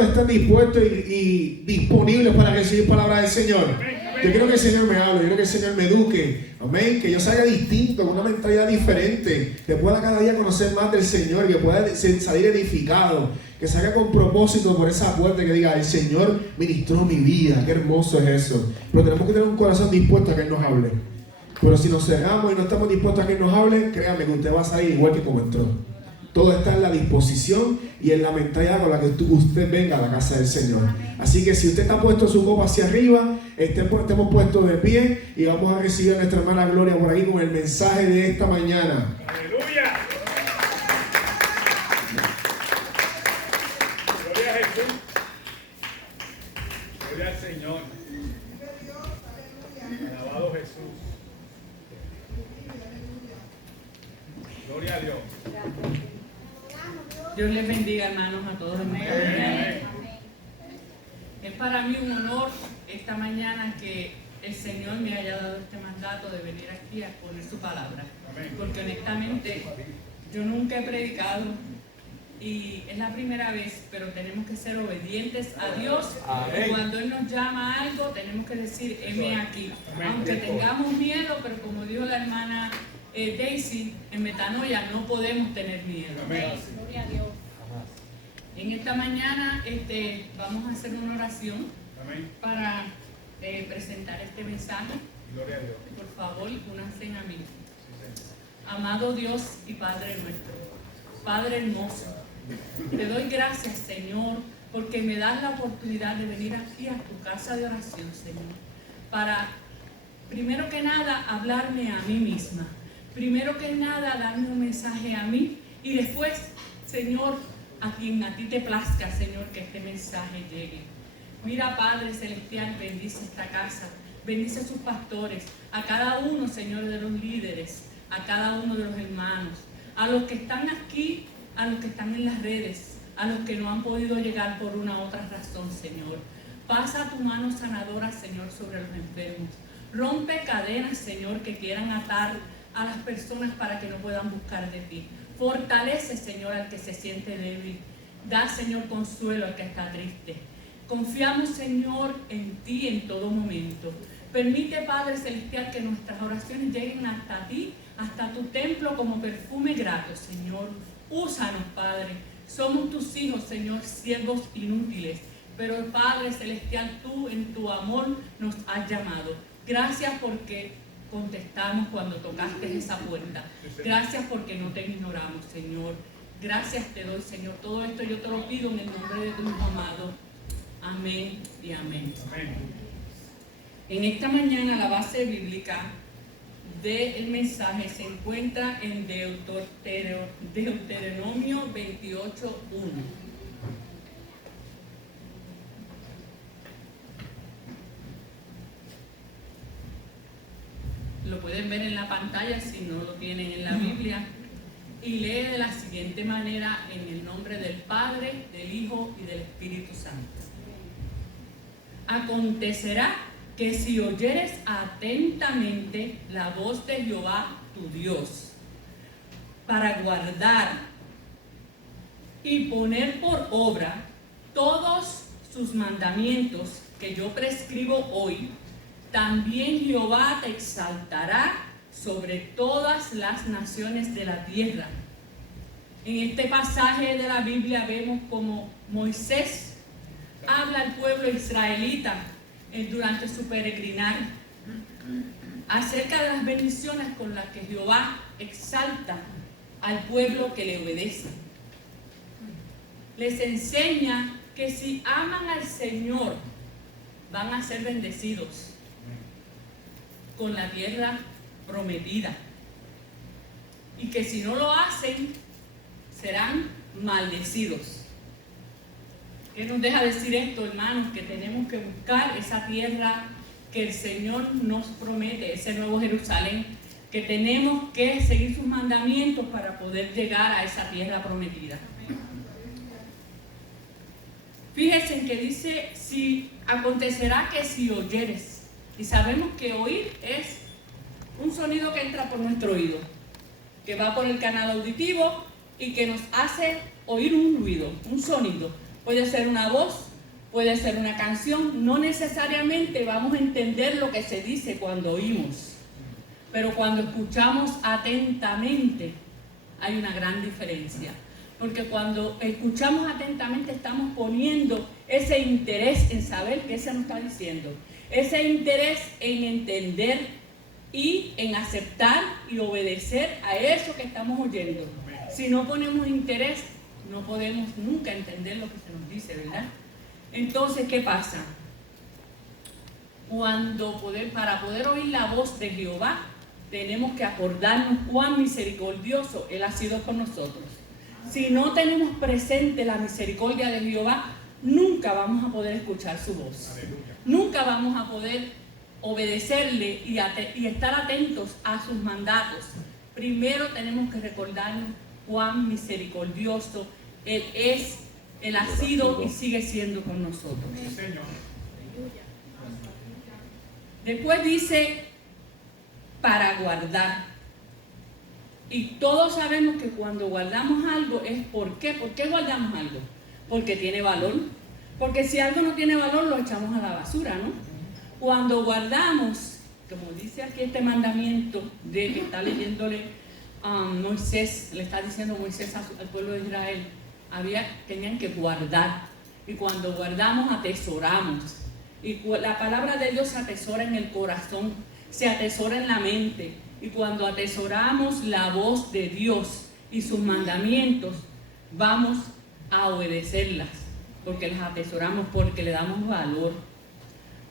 ¿Cuántos están dispuestos y disponibles para recibir palabra del Señor? Yo quiero que el Señor me hable, yo quiero que el Señor me eduque. Amén. Que yo salga distinto, con una mentalidad diferente. Que pueda cada día conocer más del Señor. Que pueda salir edificado. Que salga con propósito por esa puerta. Que diga, el Señor ministró mi vida. Qué hermoso es eso. Pero tenemos que tener un corazón dispuesto a que Él nos hable. Pero si nos cerramos y no estamos dispuestos a que Él nos hable, créanme que usted va a salir igual que como entró. Todo está en la disposición y en la mentalidad con la que usted venga a la casa del Señor. Así que si usted está puesto su copa hacia arriba, estemos puestos de pie y vamos a recibir a nuestra hermana Gloria por aquí con el mensaje de esta mañana. ¡Aleluya! Gloria a Jesús. Gloria al Señor. Alabado Jesús. Gloria a Dios. Dios les bendiga, hermanos, a todos en esta mañana. Es para mí un honor esta mañana que el Señor me haya dado este mandato de venir aquí a exponer su palabra. Porque honestamente yo nunca he predicado y es la primera vez, pero tenemos que ser obedientes a Dios. Y cuando Él nos llama a algo, tenemos que decir, heme aquí. Aunque tengamos miedo, pero como dijo la hermana Daisy, en Metanoia no podemos tener miedo. Gloria a Dios. En esta mañana vamos a hacer una oración para presentar este mensaje. Gloria a Dios. Por favor, únanse a mí. Amado Dios y Padre nuestro, Padre hermoso, te doy gracias, Señor, porque me das la oportunidad de venir aquí a tu casa de oración, Señor, para, primero que nada, hablarme a mí misma. Primero que nada, darme un mensaje a mí y después, Señor, a quien a ti te plazca, Señor, que este mensaje llegue. Mira, Padre Celestial, bendice esta casa, bendice a sus pastores, a cada uno, Señor, de los líderes, a cada uno de los hermanos, a los que están aquí, a los que están en las redes, a los que no han podido llegar por una u otra razón, Señor. Pasa tu mano sanadora, Señor, sobre los enfermos. Rompe cadenas, Señor, que quieran atar a las personas para que no puedan buscar de ti. Fortalece, Señor, al que se siente débil. Da, Señor, consuelo al que está triste. Confiamos, Señor, en ti en todo momento. Permite, Padre Celestial, que nuestras oraciones lleguen hasta ti, hasta tu templo como perfume grato, Señor. Úsanos, Padre. Somos tus hijos, Señor, siervos inútiles. Pero, Padre Celestial, tú en tu amor nos has llamado. Gracias porque contestamos cuando tocaste esa puerta. Gracias porque no te ignoramos, Señor. Gracias te doy, Señor. Todo esto yo te lo pido en el nombre de tu Hijo amado. Amén y amén. En esta mañana la base bíblica del mensaje se encuentra en Deuteronomio 28:1. Lo pueden ver en la pantalla si no lo tienen en la Biblia. Y lee de la siguiente manera: en el nombre del Padre, del Hijo y del Espíritu Santo. Acontecerá que si oyeres atentamente la voz de Jehová tu Dios, para guardar y poner por obra todos sus mandamientos que yo prescribo hoy, también Jehová te exaltará sobre todas las naciones de la tierra. En este pasaje de la Biblia vemos como Moisés habla al pueblo israelita durante su peregrinar acerca de las bendiciones con las que Jehová exalta al pueblo que le obedece. Les enseña que si aman al Señor van a ser bendecidos con la tierra prometida, y que si no lo hacen serán maldecidos. ¿Qué nos deja decir esto, hermanos? Que tenemos que buscar esa tierra que el Señor nos promete, ese nuevo Jerusalén, que tenemos que seguir sus mandamientos para poder llegar a esa tierra prometida. Fíjense en que dice, si acontecerá que si oyeres, y sabemos que oír es un sonido que entra por nuestro oído, que va por el canal auditivo y que nos hace oír un ruido, un sonido. Puede ser una voz, puede ser una canción. No necesariamente vamos a entender lo que se dice cuando oímos, pero cuando escuchamos atentamente hay una gran diferencia. Porque cuando escuchamos atentamente estamos poniendo ese interés en saber qué se nos está diciendo, ese interés en entender y en aceptar y obedecer a eso que estamos oyendo. Si no ponemos interés, no podemos nunca entender lo que se nos dice, ¿verdad? Entonces, ¿qué pasa? Para poder oír la voz de Jehová, tenemos que acordarnos cuán misericordioso Él ha sido con nosotros. Si no tenemos presente la misericordia de Jehová, nunca vamos a poder escuchar su voz. Nunca vamos a poder obedecerle y estar atentos a sus mandatos. Primero tenemos que recordarnos cuán misericordioso Él es, Él ha sido y sigue siendo con nosotros. Después dice, para guardar. Y todos sabemos que cuando guardamos algo es ¿por qué? ¿Por qué guardamos algo? Porque tiene valor. Porque si algo no tiene valor, lo echamos a la basura, ¿no? Cuando guardamos, como dice aquí este mandamiento de que está leyéndole Moisés, le está diciendo Moisés al pueblo de Israel, tenían que guardar. Y cuando guardamos, atesoramos. Y la palabra de Dios se atesora en el corazón, se atesora en la mente. Y cuando atesoramos la voz de Dios y sus mandamientos, vamos a obedecerlas, porque las atesoramos, porque le damos valor.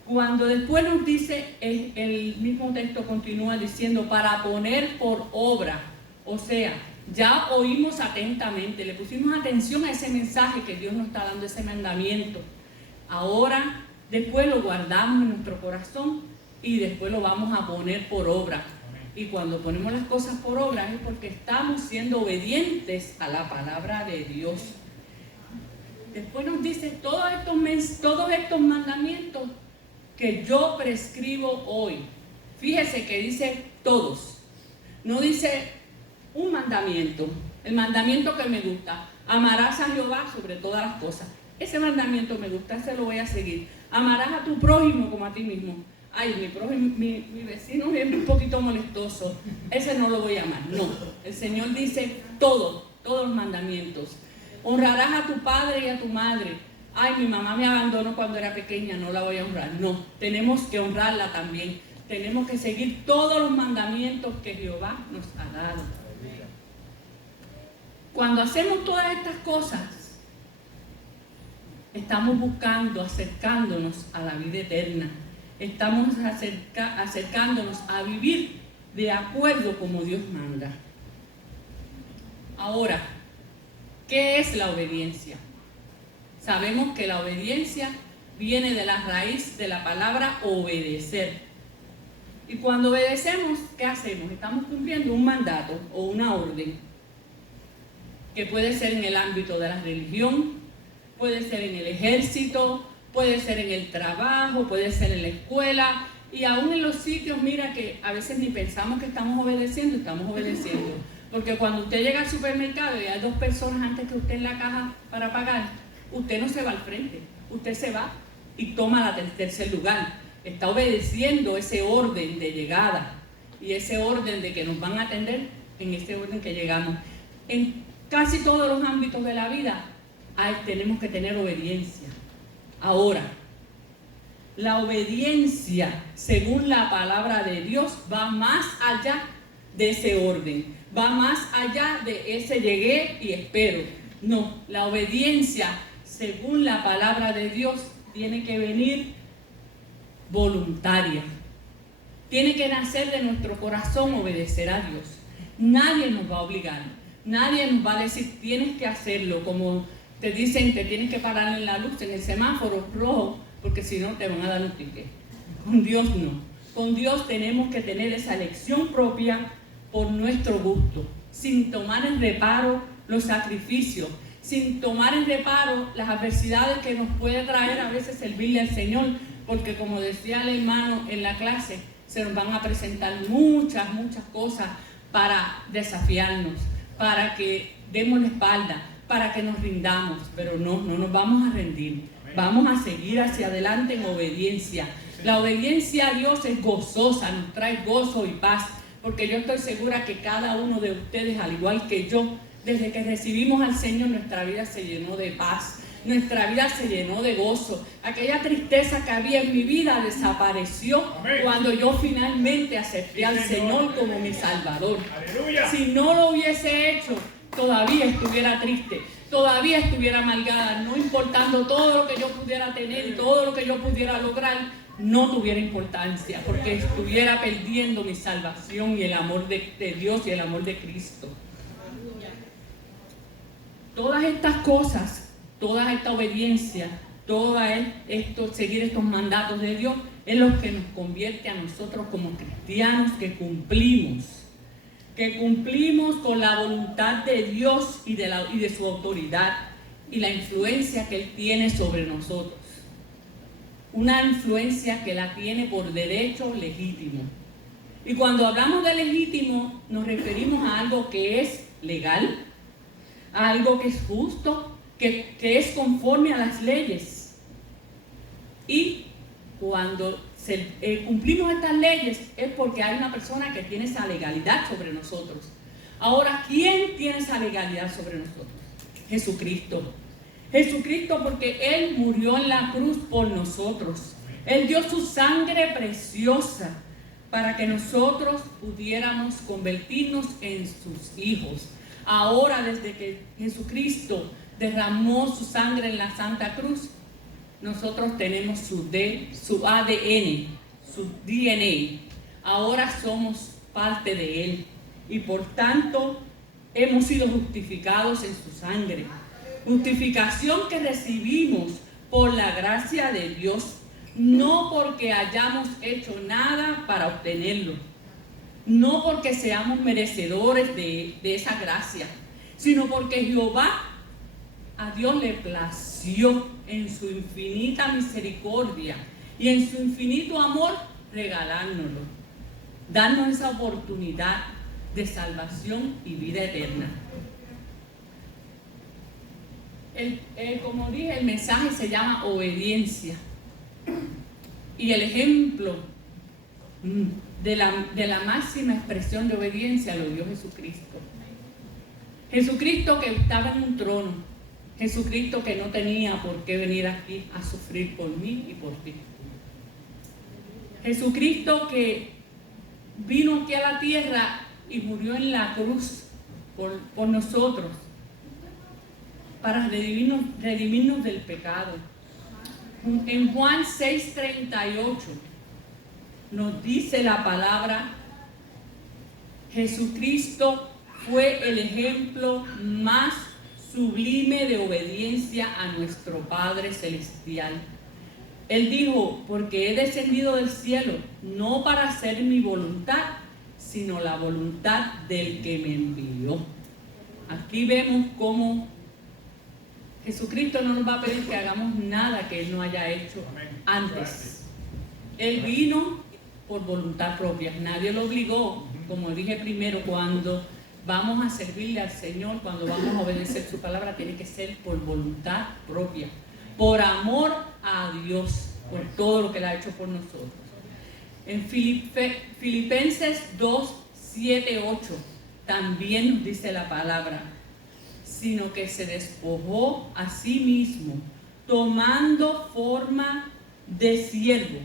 Cuando después nos dice, el mismo texto continúa diciendo, para poner por obra, o sea, ya oímos atentamente, le pusimos atención a ese mensaje que Dios nos está dando, ese mandamiento. Ahora, después lo guardamos en nuestro corazón y después lo vamos a poner por obra. Y cuando ponemos las cosas por obra es porque estamos siendo obedientes a la palabra de Dios. Después nos dice todos estos mandamientos que yo prescribo hoy. Fíjese que dice todos. No dice un mandamiento. El mandamiento que me gusta. Amarás a Jehová sobre todas las cosas. Ese mandamiento me gusta, ese lo voy a seguir. Amarás a tu prójimo como a ti mismo. Ay, mi vecino es un poquito molestoso, ese no lo voy a amar. No, el Señor dice todos los mandamientos. Honrarás a tu padre y a tu madre. Ay, mi mamá me abandonó cuando era pequeña, no la voy a honrar. No, tenemos que honrarla también. Tenemos que seguir todos los mandamientos que Jehová nos ha dado. Cuando hacemos todas estas cosas, estamos buscando, acercándonos a la vida eterna. Estamos acercándonos a vivir de acuerdo como Dios manda. Ahora, ¿qué es la obediencia? Sabemos que la obediencia viene de la raíz de la palabra obedecer. Y cuando obedecemos, ¿qué hacemos? Estamos cumpliendo un mandato o una orden, que puede ser en el ámbito de la religión, puede ser en el ejército, puede ser en el trabajo, puede ser en la escuela y aún en los sitios, mira que a veces ni pensamos que estamos obedeciendo. Porque cuando usted llega al supermercado y hay dos personas antes que usted en la caja para pagar, usted no se va al frente, usted se va y toma el tercer lugar. Está obedeciendo ese orden de llegada y ese orden de que nos van a atender en ese orden que llegamos. En casi todos los ámbitos de la vida tenemos que tener obediencia. Ahora, la obediencia, según la palabra de Dios, va más allá de ese orden, va más allá de ese llegué y espero. No, la obediencia, según la palabra de Dios, tiene que venir voluntaria. Tiene que nacer de nuestro corazón obedecer a Dios. Nadie nos va a obligar, nadie nos va a decir tienes que hacerlo, como te dicen que tienes que parar en la luz, en el semáforo rojo, porque si no te van a dar un ticket. Con Dios no. Con Dios tenemos que tener esa elección propia por nuestro gusto, sin tomar en reparo los sacrificios, sin tomar en reparo las adversidades que nos puede traer a veces servirle al Señor, porque como decía el hermano en la clase, se nos van a presentar muchas cosas para desafiarnos, para que demos la espalda, para que nos rindamos, pero no nos vamos a rendir. Vamos a seguir hacia adelante en obediencia. La obediencia a Dios es gozosa, nos trae gozo y paz, porque yo estoy segura que cada uno de ustedes, al igual que yo, desde que recibimos al Señor, nuestra vida se llenó de paz. Nuestra vida se llenó de gozo. Aquella tristeza que había en mi vida desapareció. Amén. Cuando yo finalmente acepté al Señor como mi Salvador. Aleluya. Si no lo hubiese hecho, todavía estuviera triste, todavía estuviera amargada, no importando todo lo que yo pudiera tener y todo lo que yo pudiera lograr, no tuviera importancia, porque estuviera perdiendo mi salvación y el amor de Dios y el amor de Cristo. Todas estas cosas, toda esta obediencia, seguir estos mandatos de Dios, es lo que nos convierte a nosotros como cristianos que cumplimos con la voluntad de Dios y de su autoridad y la influencia que Él tiene sobre nosotros. Una influencia que la tiene por derecho legítimo. Y cuando hablamos de legítimo, nos referimos a algo que es legal, a algo que es justo, que es conforme a las leyes. Y cuando cumplimos estas leyes es porque hay una persona que tiene esa legalidad sobre nosotros. Ahora, ¿quién tiene esa legalidad sobre nosotros? Jesucristo. Jesucristo, porque Él murió en la cruz por nosotros. Él dio su sangre preciosa para que nosotros pudiéramos convertirnos en sus hijos. Ahora, desde que Jesucristo derramó su sangre en la Santa Cruz, nosotros tenemos su ADN, su DNA. Ahora somos parte de Él y por tanto hemos sido justificados en su sangre. Justificación que recibimos por la gracia de Dios, no porque hayamos hecho nada para obtenerlo, no porque seamos merecedores de esa gracia, sino porque Jehová, a Dios le plació en su infinita misericordia y en su infinito amor regalárnoslo, darnos esa oportunidad de salvación y vida eterna. Como dije, el mensaje se llama obediencia. Y el ejemplo de la máxima expresión de obediencia lo dio Jesucristo. Jesucristo que estaba en un trono. Jesucristo que no tenía por qué venir aquí a sufrir por mí y por ti. Jesucristo que vino aquí a la tierra y murió en la cruz por nosotros, para redimirnos del pecado. En Juan 6:38 nos dice la palabra: Jesucristo fue el ejemplo más sublime de obediencia a nuestro Padre Celestial. Él dijo: porque he descendido del cielo, no para hacer mi voluntad, sino la voluntad del que me envió. Aquí vemos cómo Jesucristo no nos va a pedir que hagamos nada que Él no haya hecho antes. Él vino por voluntad propia, nadie lo obligó. Como dije primero, cuando vamos a servirle al Señor, cuando vamos a obedecer su palabra, tiene que ser por voluntad propia, por amor a Dios, por todo lo que Él ha hecho por nosotros. En Filipenses 2:7-8 también nos dice la palabra: sino que se despojó a sí mismo, tomando forma de siervo,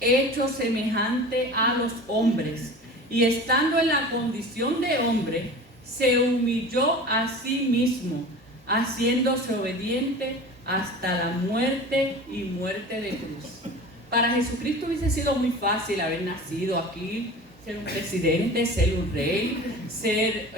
hecho semejante a los hombres, y estando en la condición de hombre, se humilló a sí mismo, haciéndose obediente hasta la muerte y muerte de cruz. Para Jesucristo hubiese sido muy fácil haber nacido aquí, ser un presidente, ser un rey, ser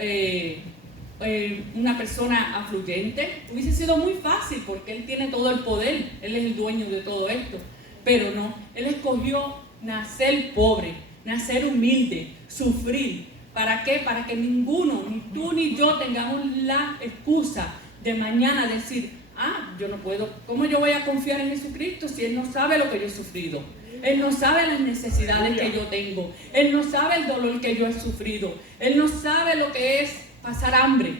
una persona afluyente. Hubiese sido muy fácil porque Él tiene todo el poder, Él es el dueño de todo esto. Pero no, Él escogió nacer pobre, nacer humilde, sufrir. ¿Para qué? Para que ninguno, ni tú ni yo, tengamos la excusa de mañana decir: yo no puedo, ¿cómo yo voy a confiar en Jesucristo si Él no sabe lo que yo he sufrido? Él no sabe las necesidades que yo tengo, Él no sabe el dolor que yo he sufrido, Él no sabe lo que es pasar hambre.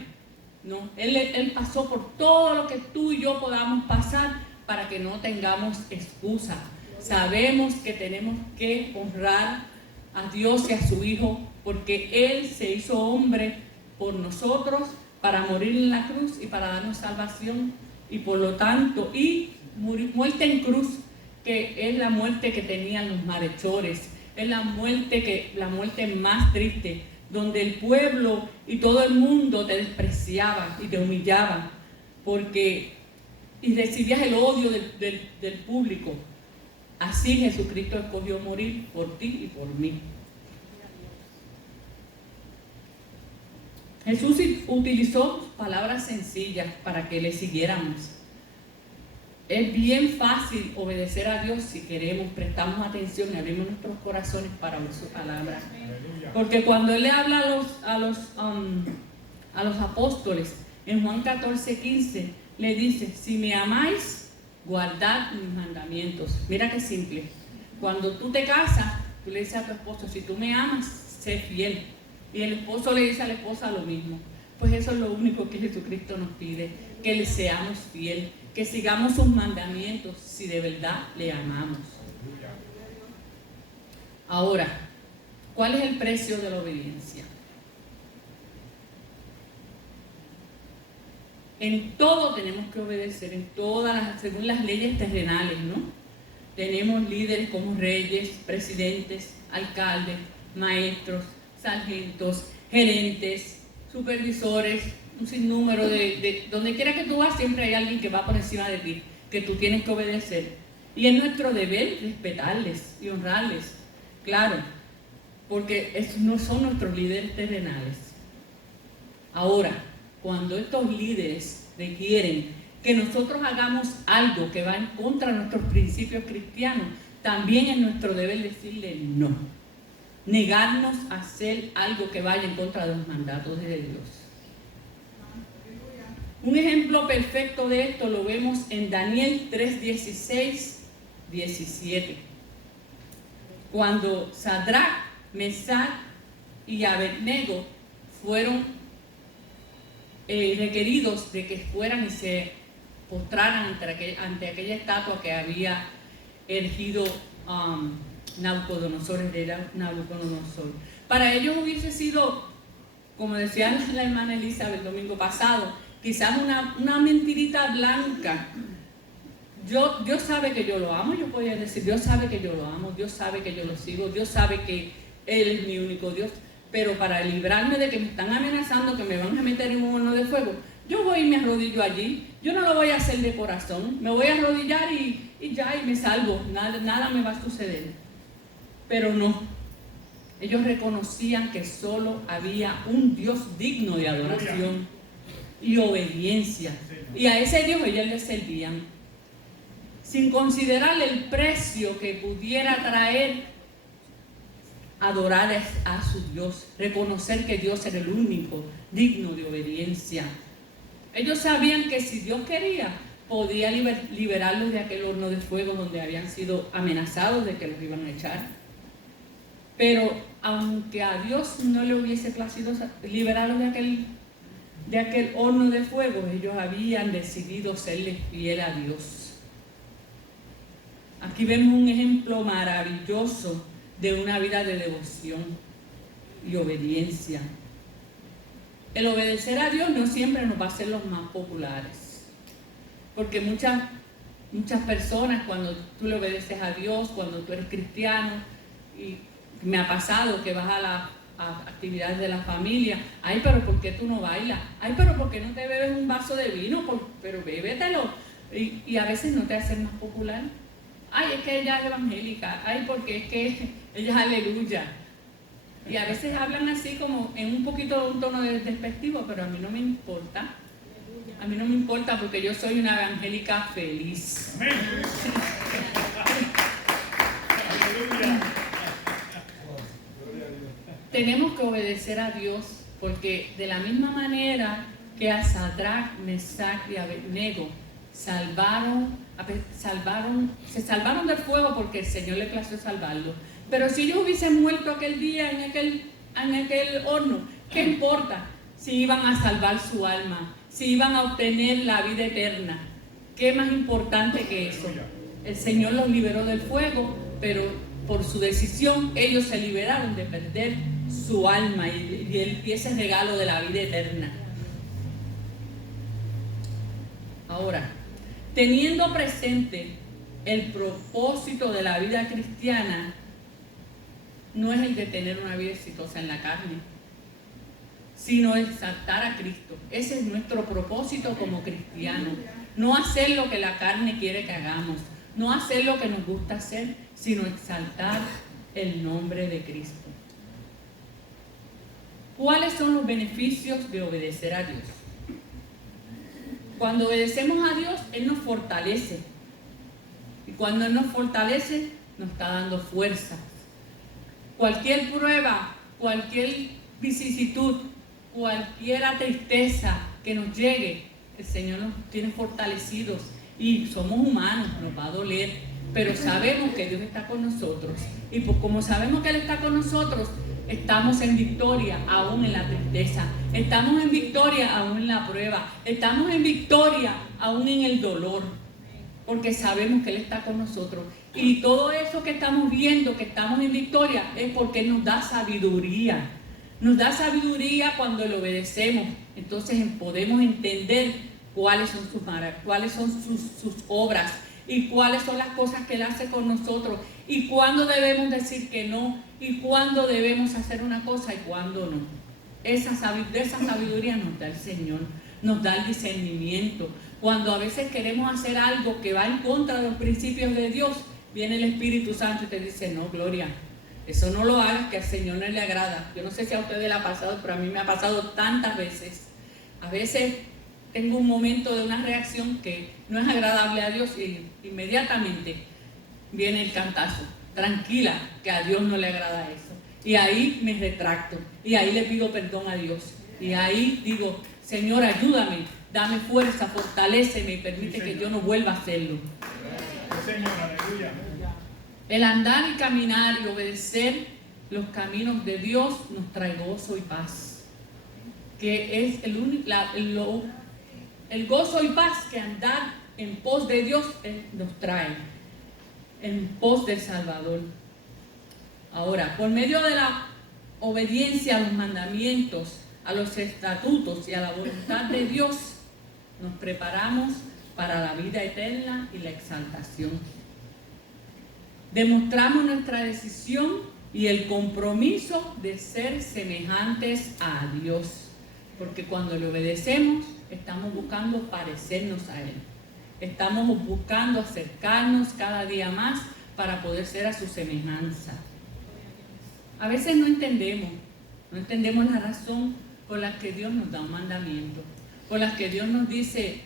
No, él pasó por todo lo que tú y yo podamos pasar para que no tengamos excusa. Sabemos que tenemos que honrar a Dios y a su Hijo porque Él se hizo hombre por nosotros para morir en la cruz y para darnos salvación. Y por lo tanto, muerte en cruz, que es la muerte que tenían los malhechores, es la muerte más triste, donde el pueblo y todo el mundo te despreciaban y te humillaban, y recibías el odio del público. Así Jesucristo escogió morir por ti y por mí. Jesús utilizó palabras sencillas para que le siguiéramos. Es bien fácil obedecer a Dios si prestamos atención y abrimos nuestros corazones para oír su palabra. Porque cuando Él le habla a los apóstoles, en Juan 14:15, le dice: si me amáis, guardad mis mandamientos. Mira qué simple. Cuando tú te casas, tú le dices a tu esposo: si tú me amas, sé fiel. Y el esposo le dice a la esposa lo mismo. Pues eso es lo único que Jesucristo nos pide, que le seamos fiel, que sigamos sus mandamientos si de verdad le amamos. Ahora, ¿cuál es el precio de la obediencia? En todo tenemos que obedecer, según las leyes terrenales, ¿no? Tenemos líderes como reyes, presidentes, alcaldes, maestros, sargentos, gerentes, supervisores, un sinnúmero de donde quiera que tú vas, siempre hay alguien que va por encima de ti, que tú tienes que obedecer. Y es nuestro deber respetarles y honrarles, claro, porque no son nuestros líderes terrenales. Ahora, cuando estos líderes requieren que nosotros hagamos algo que va en contra de nuestros principios cristianos, también es nuestro deber decirle no. Negarnos a hacer algo que vaya en contra de los mandatos de Dios. Un ejemplo perfecto de esto lo vemos en Daniel 3:16, 17. Cuando Sadrach, Mesach y Abednego fueron requeridos de que fueran y se postraran ante aquella estatua que había erigido Nabucodonosor. Para ellos hubiese sido, como decía la hermana Elizabeth el domingo pasado, quizás una mentirita blanca. Dios sabe que yo lo amo, yo podía decir: Dios sabe que yo lo amo, Dios sabe que yo lo sigo, Dios sabe que Él es mi único Dios, pero para librarme de que me están amenazando, que me van a meter en un horno de fuego, yo voy y me arrodillo allí. Yo no lo voy a hacer de corazón, me voy a arrodillar y ya, y me salvo, nada me va a suceder. Pero no, ellos reconocían que solo había un Dios digno de adoración y obediencia, y a ese Dios ellos le servían, sin considerar el precio que pudiera traer adorar a su Dios, reconocer que Dios era el único digno de obediencia. Ellos sabían que si Dios quería, podía liberarlos de aquel horno de fuego donde habían sido amenazados de que los iban a echar. Pero aunque a Dios no le hubiese placido liberarlos de aquel horno de fuego, ellos habían decidido serles fiel a Dios. Aquí vemos un ejemplo maravilloso de una vida de devoción y obediencia. El obedecer a Dios no siempre nos va a hacer los más populares, porque muchas personas, cuando tú le obedeces a Dios, cuando tú eres cristiano, y me ha pasado que vas a actividades de la familia: ay, pero ¿por qué tú no bailas? Ay, pero ¿por qué no te bebes un vaso de vino? Pero bébetelo. Y a veces no te hacen más popular. Ay, es que ella es evangélica. Ay, porque es que ella es aleluya. Y a veces hablan así como en un poquito un tono despectivo, pero a mí no me importa. A mí no me importa, porque yo soy una evangélica feliz. Amén. Tenemos que obedecer a Dios, porque de la misma manera que a Sadrach, Mesach y Abednego se salvaron del fuego porque el Señor le plació salvarlos. Pero si ellos hubiesen muerto aquel día en aquel horno, ¿qué importa? si iban a salvar su alma, si iban a obtener la vida eterna. ¿Qué más importante que eso? El Señor los liberó del fuego, pero por su decisión ellos se liberaron de perder su alma y ese regalo de la vida eterna. Ahora, teniendo presente el propósito de la vida cristiana, no es el de tener una vida exitosa en la carne, sino exaltar a Cristo. Ese es nuestro propósito como cristianos. No hacer lo que la carne quiere que hagamos, no hacer lo que nos gusta hacer, sino exaltar el nombre de Cristo. ¿Cuáles son los beneficios de obedecer a Dios? Cuando obedecemos a Dios, Él nos fortalece. Y cuando Él nos fortalece, nos está dando fuerza. Cualquier prueba, cualquier vicisitud, cualquier tristeza que nos llegue, el Señor nos tiene fortalecidos. Y somos humanos, nos va a doler, pero sabemos que Dios está con nosotros. Y pues como sabemos que Él está con nosotros, estamos en victoria aún en la tristeza, estamos en victoria aún en la prueba, estamos en victoria aún en el dolor, porque sabemos que Él está con nosotros. Y todo eso que estamos viendo, que estamos en victoria, es porque Él nos da sabiduría. Nos da sabiduría cuando le obedecemos. Entonces podemos entender cuáles son sus obras y cuáles son las cosas que Él hace con nosotros y cuándo debemos decir que no y cuándo debemos hacer una cosa y cuándo no. Esa sabiduría nos da el Señor, nos da el discernimiento. Cuando a veces queremos hacer algo que va en contra de los principios de Dios, viene el Espíritu Santo y te dice, no, Gloria, eso no lo hagas, que al Señor no le agrada. Yo no sé si a ustedes le ha pasado, pero a mí me ha pasado tantas veces. A veces tengo un momento de una reacción que no es agradable a Dios y inmediatamente viene el cantazo. Tranquila, que a Dios no le agrada eso. Y ahí me retracto y ahí le pido perdón a Dios. Y ahí digo, Señor, ayúdame, dame fuerza, fortaléceme y permite que yo no vuelva a hacerlo. Señor, aleluya. El andar y caminar y obedecer los caminos de Dios nos trae gozo y paz. Que es el gozo y paz que andar en pos de Dios nos trae, en pos del Salvador. Ahora, por medio de la obediencia a los mandamientos, a los estatutos y a la voluntad de Dios, nos preparamos para la vida eterna y la exaltación. Demostramos nuestra decisión y el compromiso de ser semejantes a Dios, porque cuando le obedecemos, estamos buscando parecernos a Él. Estamos buscando acercarnos cada día más para poder ser a su semejanza. A veces no entendemos la razón por la que Dios nos da un mandamiento, por la que Dios nos dice,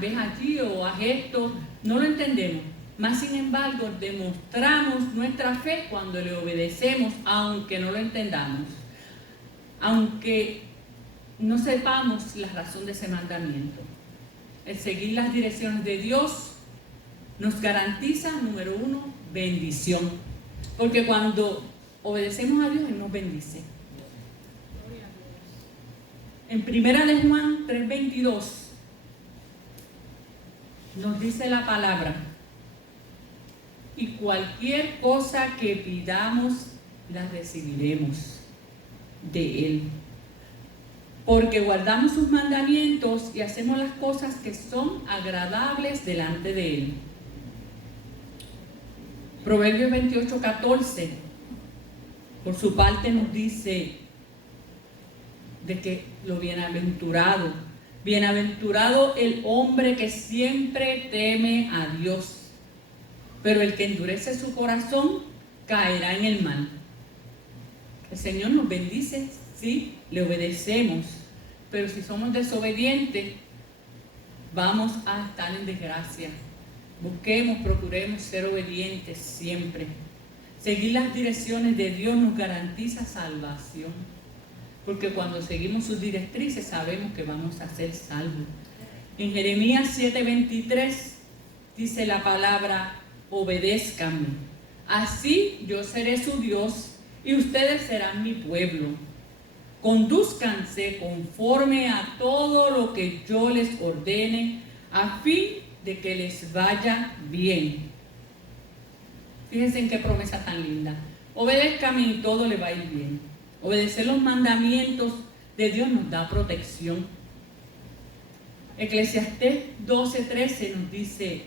ves allí o haz esto, no lo entendemos. Mas sin embargo, demostramos nuestra fe cuando le obedecemos, aunque no lo entendamos, aunque no sepamos la razón de ese mandamiento. El seguir las direcciones de Dios nos garantiza, número uno, bendición. Porque cuando obedecemos a Dios, Él nos bendice. En 1 de Juan 3:22 nos dice la palabra, y cualquier cosa que pidamos, la recibiremos de Él. Porque guardamos sus mandamientos y hacemos las cosas que son agradables delante de Él. Proverbios 28:14, por su parte nos dice de que lo bienaventurado el hombre que siempre teme a Dios, pero el que endurece su corazón caerá en el mal. El Señor nos bendice si le obedecemos, pero si somos desobedientes, vamos a estar en desgracia. Procuremos ser obedientes siempre. Seguir las direcciones de Dios nos garantiza salvación, porque cuando seguimos sus directrices sabemos que vamos a ser salvos. En Jeremías 7:23 dice la palabra, obedézcanme, así yo seré su Dios y ustedes serán mi pueblo. Condúzcanse conforme a todo lo que yo les ordene, a fin de que les vaya bien. Fíjense en qué promesa tan linda. Obedézcame y todo le va a ir bien. Obedecer los mandamientos de Dios nos da protección. Eclesiastés 12:13 nos dice: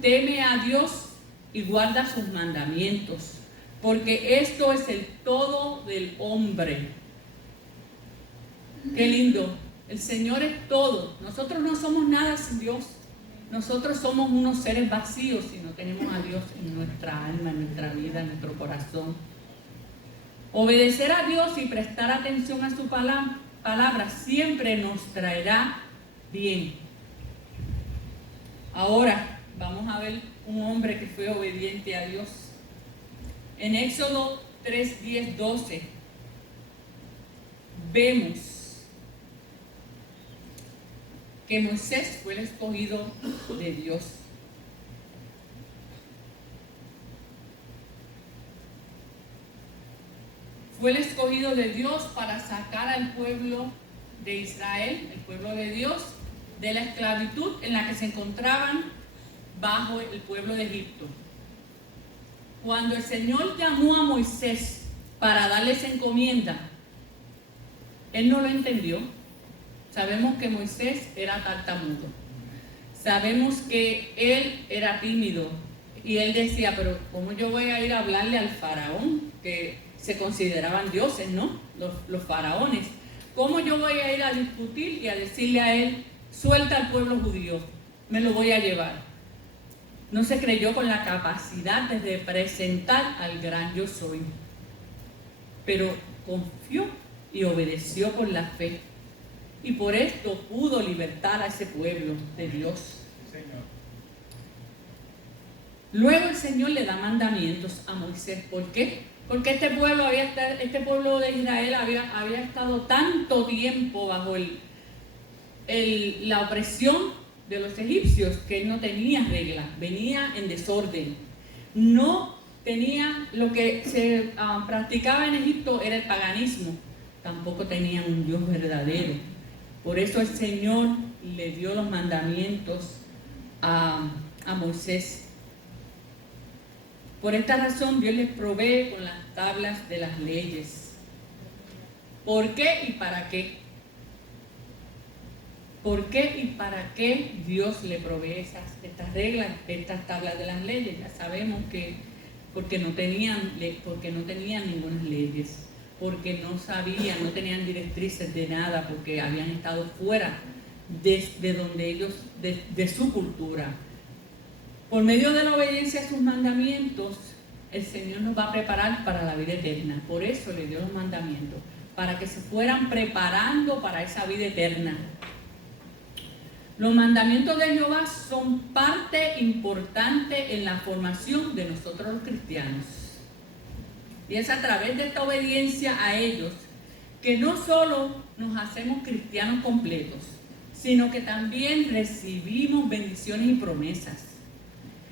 teme a Dios y guarda sus mandamientos, porque esto es el todo del hombre. Qué lindo. El Señor es todo. Nosotros no somos nada sin Dios. Nosotros somos unos seres vacíos si no tenemos a Dios en nuestra alma, en nuestra vida, en nuestro corazón. Obedecer a Dios y prestar atención a su palabra siempre nos traerá bien. Ahora vamos a ver un hombre que fue obediente a Dios. En Éxodo 3, 10, 12 vemos que Moisés fue el escogido de Dios. Fue el escogido de Dios para sacar al pueblo de Israel, el pueblo de Dios, de la esclavitud en la que se encontraban bajo el pueblo de Egipto. Cuando el Señor llamó a Moisés para darle esa encomienda, él no lo entendió. Sabemos que Moisés era tartamudo. Sabemos que él era tímido. Y él decía, pero ¿cómo yo voy a ir a hablarle al faraón? Que se consideraban dioses, ¿no? Los faraones. ¿Cómo yo voy a ir a discutir y a decirle a él, suelta al pueblo judío, me lo voy a llevar? No se creyó con la capacidad de representar al gran yo soy. Pero confió y obedeció con la fe. Y por esto pudo libertar a ese pueblo de Dios. Señor. Luego el Señor le da mandamientos a Moisés. ¿Por qué? Porque este pueblo de Israel había estado tanto tiempo bajo la opresión de los egipcios que no tenía reglas, venía en desorden. No tenía, lo que se practicaba en Egipto era el paganismo. Tampoco tenían un Dios verdadero. Por eso el Señor le dio los mandamientos a Moisés. Por esta razón Dios les provee con las tablas de las leyes. ¿Por qué y para qué? ¿Por qué y para qué Dios le provee estas reglas, estas tablas de las leyes? Ya sabemos que porque no tenían ninguna leyes, porque no tenían directrices de nada, porque habían estado fuera de donde ellos, de su cultura. Por medio de la obediencia a sus mandamientos, el Señor nos va a preparar para la vida eterna. Por eso le dio los mandamientos, para que se fueran preparando para esa vida eterna. Los mandamientos de Jehová son parte importante en la formación de nosotros los cristianos. Y es a través de esta obediencia a ellos que no solo nos hacemos cristianos completos, sino que también recibimos bendiciones y promesas.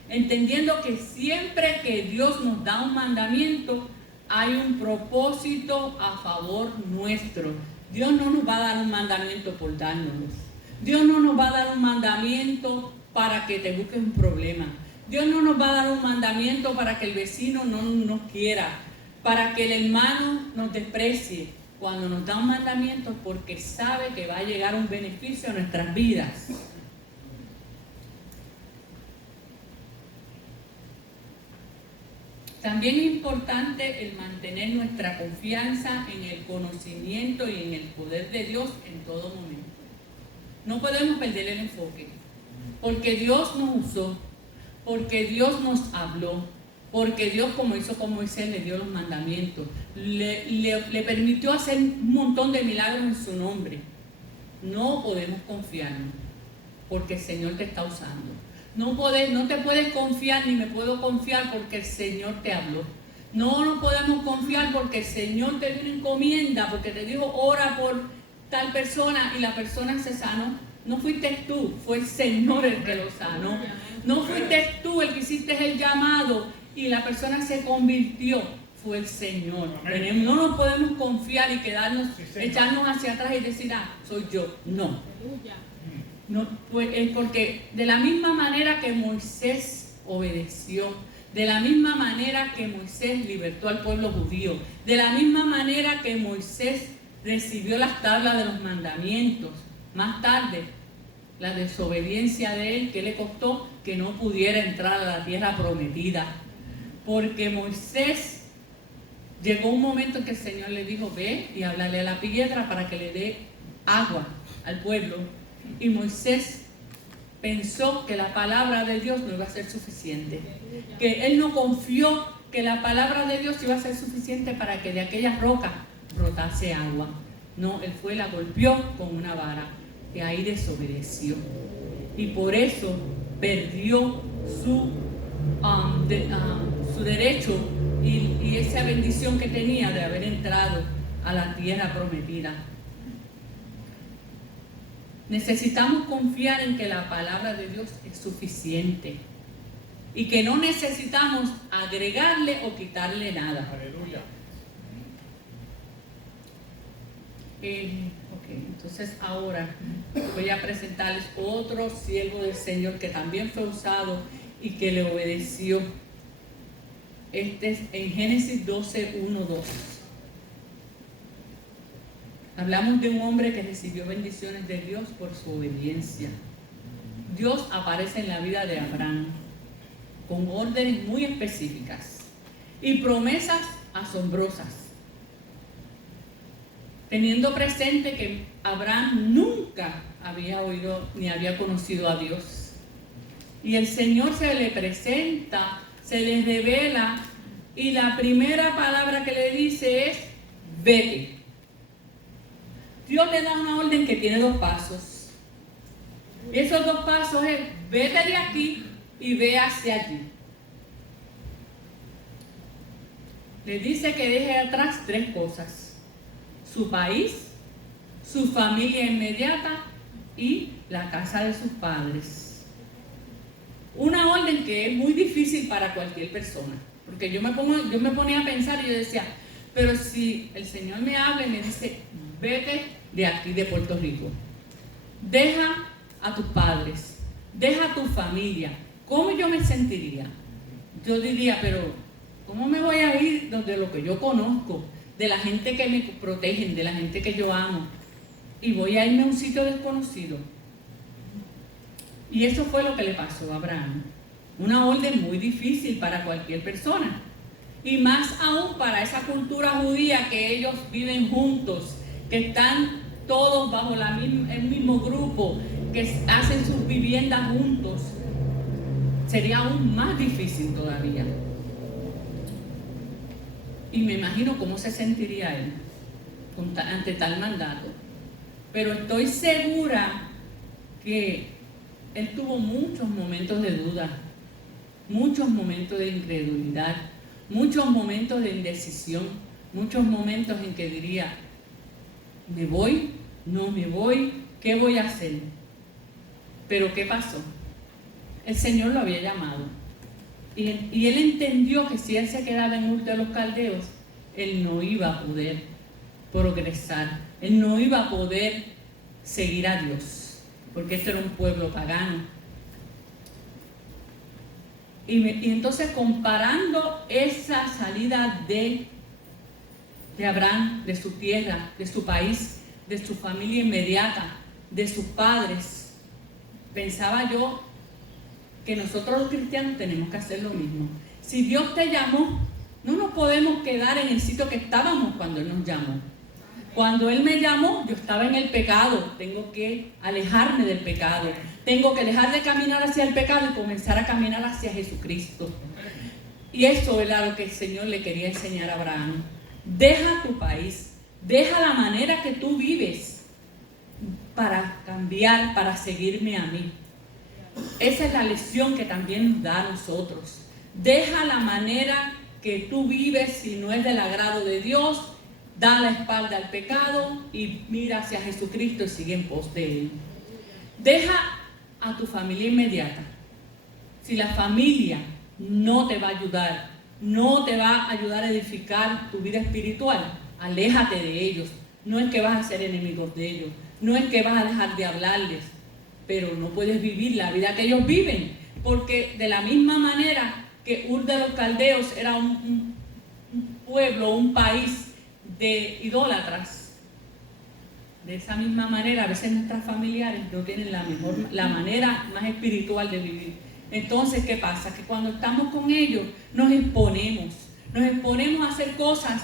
Entendiendo que siempre que Dios nos da un mandamiento, hay un propósito a favor nuestro. Dios no nos va a dar un mandamiento por dárnoslo. Dios no nos va a dar un mandamiento para que te busques un problema. Dios no nos va a dar un mandamiento para que el vecino no nos quiera, para que el hermano nos desprecie. Cuando nos da un mandamiento, porque sabe que va a llegar un beneficio a nuestras vidas. También es importante el mantener nuestra confianza en el conocimiento y en el poder de Dios en todo momento. No podemos perder el enfoque, porque Dios nos usó, porque Dios nos habló, porque Dios, como hizo con Moisés, le dio los mandamientos, le permitió hacer un montón de milagros en su nombre. No podemos confiarnos, porque el Señor te está usando. No te puedes confiar, ni me puedo confiar porque el Señor te habló. No podemos confiar porque el Señor te dio una encomienda, porque te dijo, ora por tal persona y la persona se sanó. No fuiste tú, fue el Señor el que lo sanó. No fuiste tú el que hiciste el llamado y la persona se convirtió. fue el Señor. Amén. No nos podemos confiar y quedarnos, Sí, Señor. echarnos hacia atrás y decir, soy yo. No. No, pues, es porque de la misma manera que Moisés obedeció, de la misma manera que Moisés libertó al pueblo judío, de la misma manera que Moisés recibió las tablas de los mandamientos, más tarde la desobediencia de él, que le costó que no pudiera entrar a la tierra prometida. Porque Moisés llegó un momento en que el Señor le dijo, ve y háblale a la piedra para que le dé agua al pueblo. Y Moisés pensó que la palabra de Dios no iba a ser suficiente. Que él no confió que la palabra de Dios iba a ser suficiente para que de aquella roca brotase agua. No, él fue y la golpeó con una vara. Y ahí desobedeció. Y por eso perdió su derecho y esa bendición que tenía de haber entrado a la tierra prometida. Necesitamos confiar en que la palabra de Dios es suficiente y que no necesitamos agregarle o quitarle nada. Aleluya. Entonces ahora voy a presentarles otro siervo del Señor que también fue usado y que le obedeció. Este es en Génesis 12, 1, 2. Hablamos de un hombre que recibió bendiciones de Dios por su obediencia. Dios aparece en la vida de Abraham con órdenes muy específicas y promesas asombrosas, teniendo presente que Abraham nunca había oído ni había conocido a Dios. Y el Señor se le presenta, se le revela, y la primera palabra que le dice es, vete. Dios le da una orden que tiene 2 pasos. Y esos 2 pasos es, vete de aquí y ve hacia allí. Le dice que deje atrás 3 cosas: su país, su familia inmediata y la casa de sus padres. Una orden que es muy difícil para cualquier persona, porque yo me ponía a pensar y yo decía, pero si el Señor me habla y me dice, vete de aquí de Puerto Rico, deja a tus padres, deja a tu familia, ¿cómo yo me sentiría? Yo diría, pero ¿cómo me voy a ir de lo que yo conozco, de la gente que me protegen, de la gente que yo amo, y voy a irme a un sitio desconocido? Y eso fue lo que le pasó a Abraham. Una orden muy difícil para cualquier persona. Y más aún para esa cultura judía que ellos viven juntos, que están todos bajo el mismo grupo, que hacen sus viviendas juntos. Sería aún más difícil todavía. Y me imagino cómo se sentiría él ante tal mandato. Pero estoy segura que él tuvo muchos momentos de duda, muchos momentos de incredulidad, muchos momentos de indecisión, muchos momentos en que diría, ¿me voy? ¿No me voy? ¿Qué voy a hacer? Pero ¿qué pasó? El Señor lo había llamado. Y él entendió que si él se quedaba en Ur de los Caldeos, él no iba a poder progresar, él no iba a poder seguir a Dios, porque este era un pueblo pagano. Y entonces, comparando esa salida de Abraham, de su tierra, de su país, de su familia inmediata, de sus padres, pensaba yo que nosotros los cristianos tenemos que hacer lo mismo. Si Dios te llamó, no nos podemos quedar en el sitio que estábamos cuando Él nos llamó. Cuando Él me llamó, yo estaba en el pecado. Tengo que alejarme del pecado. Tengo que dejar de caminar hacia el pecado y comenzar a caminar hacia Jesucristo. Y eso era lo que el Señor le quería enseñar a Abraham. Deja tu país, deja la manera que tú vives para cambiar, para seguirme a mí. Esa es la lección que también nos da a nosotros. Deja la manera que tú vives, si no es del agrado de Dios, da la espalda al pecado y mira hacia Jesucristo y sigue en pos de Él. Deja a tu familia inmediata. Si la familia no te va a ayudar, no te va a ayudar a edificar tu vida espiritual, aléjate de ellos. No es que vas a ser enemigos de ellos, no es que vas a dejar de hablarles, pero no puedes vivir la vida que ellos viven, porque de la misma manera que Ur de los Caldeos era un pueblo, un país de idólatras, de esa misma manera a veces nuestras familiares no tienen la manera más espiritual de vivir. Entonces, ¿qué pasa? Que cuando estamos con ellos nos exponemos a hacer cosas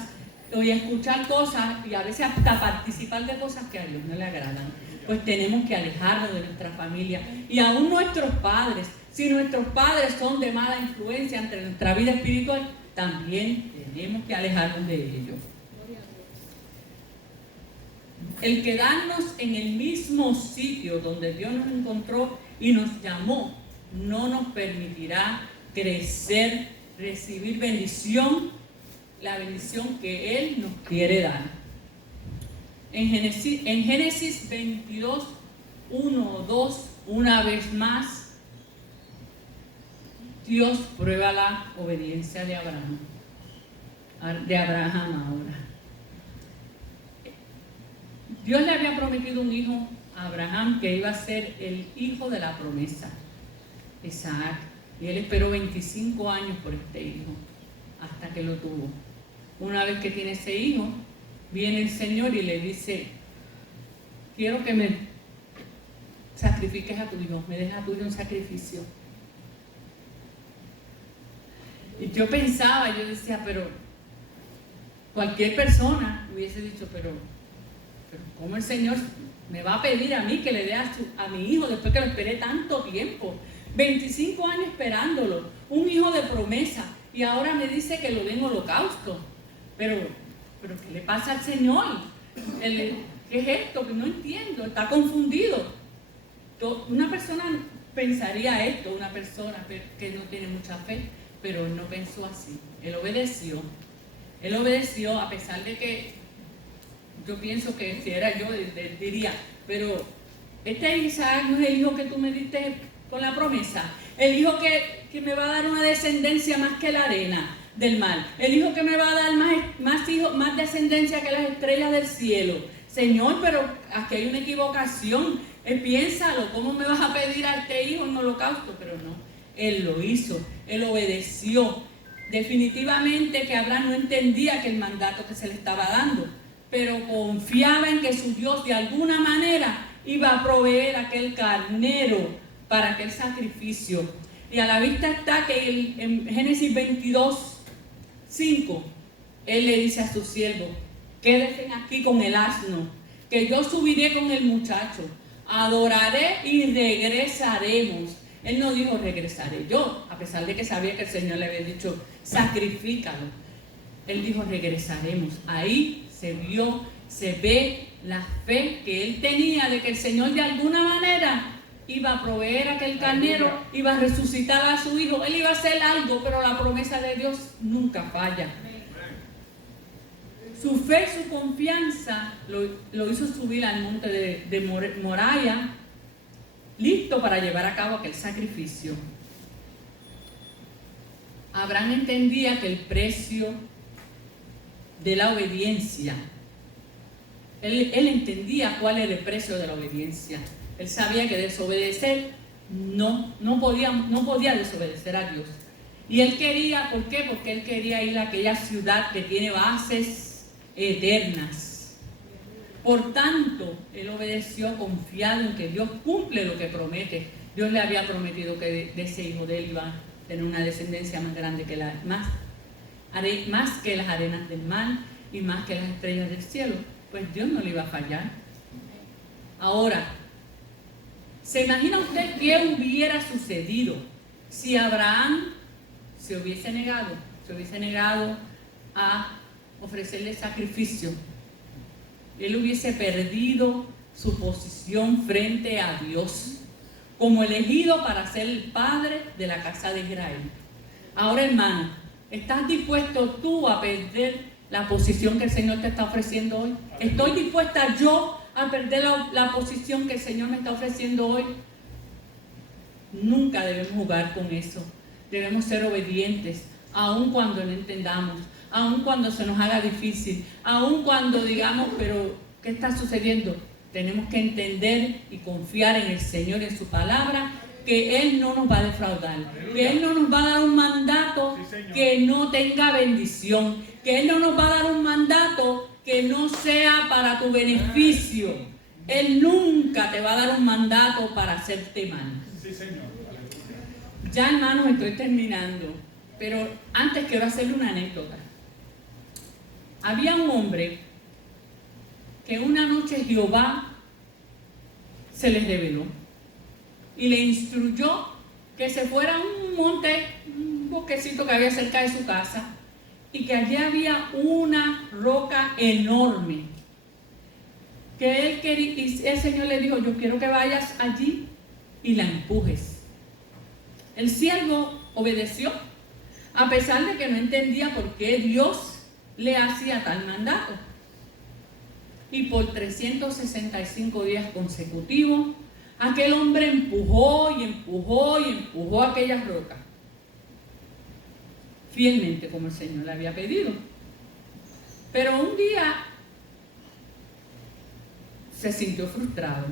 y a escuchar cosas y a veces hasta participar de cosas que a Dios no le agradan. Pues tenemos que alejarnos de nuestra familia y aún nuestros padres. Si nuestros padres son de mala influencia entre nuestra vida espiritual, también tenemos que alejarnos de ellos. El quedarnos en el mismo sitio donde Dios nos encontró y nos llamó no nos permitirá crecer, recibir bendición, la bendición que Él nos quiere dar. En Génesis 22, 1 o 2, una vez más, Dios prueba la obediencia de Abraham ahora. Dios le había prometido un hijo a Abraham que iba a ser el hijo de la promesa, Isaac, y él esperó 25 años por este hijo hasta que lo tuvo. Una vez que tiene ese hijo, viene el Señor y le dice: quiero que me sacrifiques a tu hijo, me dejes a tu hijo un sacrificio. Y yo pensaba, yo decía, pero cualquier persona hubiese dicho, pero ¿cómo el Señor me va a pedir a mí que le dé a mi hijo después que lo esperé tanto tiempo? 25 años esperándolo, un hijo de promesa, y ahora me dice que lo dé en holocausto. Pero ¿qué le pasa al Señor? ¿Qué es esto? Que no entiendo, está confundido. Una persona pensaría esto, una persona que no tiene mucha fe, pero él no pensó así. Él obedeció a pesar de que yo pienso que si era yo, diría, pero este Isaac no es el hijo que tú me diste con la promesa, el hijo que me va a dar una descendencia más que la arena del mar, el hijo que me va a dar más descendencia que las estrellas del cielo. Señor, pero aquí hay una equivocación, piénsalo, ¿cómo me vas a pedir a este hijo en holocausto? Pero no, él lo hizo, él obedeció. Definitivamente que Abraham no entendía que el mandato que se le estaba dando, pero confiaba en que su Dios de alguna manera iba a proveer aquel carnero para aquel sacrificio. Y a la vista está que en Génesis 22, 5, él le dice a su siervo: quédense aquí con el asno, que yo subiré con el muchacho, adoraré y regresaremos. Él no dijo regresaré yo, a pesar de que sabía que el Señor le había dicho sacrifícalo. Él dijo regresaremos. Ahí se ve la fe que él tenía de que el Señor de alguna manera iba a proveer aquel carnero, iba a resucitar a su hijo, él iba a hacer algo, pero la promesa de Dios nunca falla. Su fe, su confianza lo hizo subir al monte de Moriah, listo para llevar a cabo aquel sacrificio. Abraham entendía que el precio de la obediencia, él entendía cuál era el precio de la obediencia. Él sabía que desobedecer no podía desobedecer a Dios. Y él quería, ¿por qué? Porque él quería ir a aquella ciudad que tiene bases eternas. Por tanto, él obedeció confiado en que Dios cumple lo que promete. Dios le había prometido que de ese hijo de él iba a tener una descendencia más grande que más que las arenas del mar y más que las estrellas del cielo. Pues Dios no le iba a fallar. Ahora, ¿se imagina usted qué hubiera sucedido si Abraham se hubiese negado a ofrecerle sacrificio? Él hubiese perdido su posición frente a Dios como elegido para ser el padre de la casa de Israel. Ahora, hermano, ¿estás dispuesto tú a perder la posición que el Señor te está ofreciendo hoy? ¿Estoy dispuesta yo a perder la posición que el Señor me está ofreciendo hoy? Nunca debemos jugar con eso. Debemos ser obedientes. aun cuando no entendamos, aun cuando se nos haga difícil, aun cuando digamos, pero ¿qué está sucediendo? Tenemos que entender y confiar en el Señor, en su palabra, que Él no nos va a defraudar, que Él no nos va a dar un mandato que no tenga bendición, que Él no nos va a dar un mandato que no sea para tu beneficio. Él nunca te va a dar un mandato para hacerte mal. Sí, Señor. Ya, hermanos, estoy terminando, pero antes quiero hacerle una anécdota. Había un hombre que una noche Jehová se les reveló y le instruyó que se fuera a un monte, un bosquecito que había cerca de su casa, y que allí había una roca enorme que él quería, y el Señor le dijo: yo quiero que vayas allí y la empujes. El siervo obedeció, a pesar de que no entendía por qué Dios le hacía tal mandato. Y por 365 días consecutivos, aquel hombre empujó y empujó y empujó aquella roca, fielmente como el Señor le había pedido. Pero un día se sintió frustrado.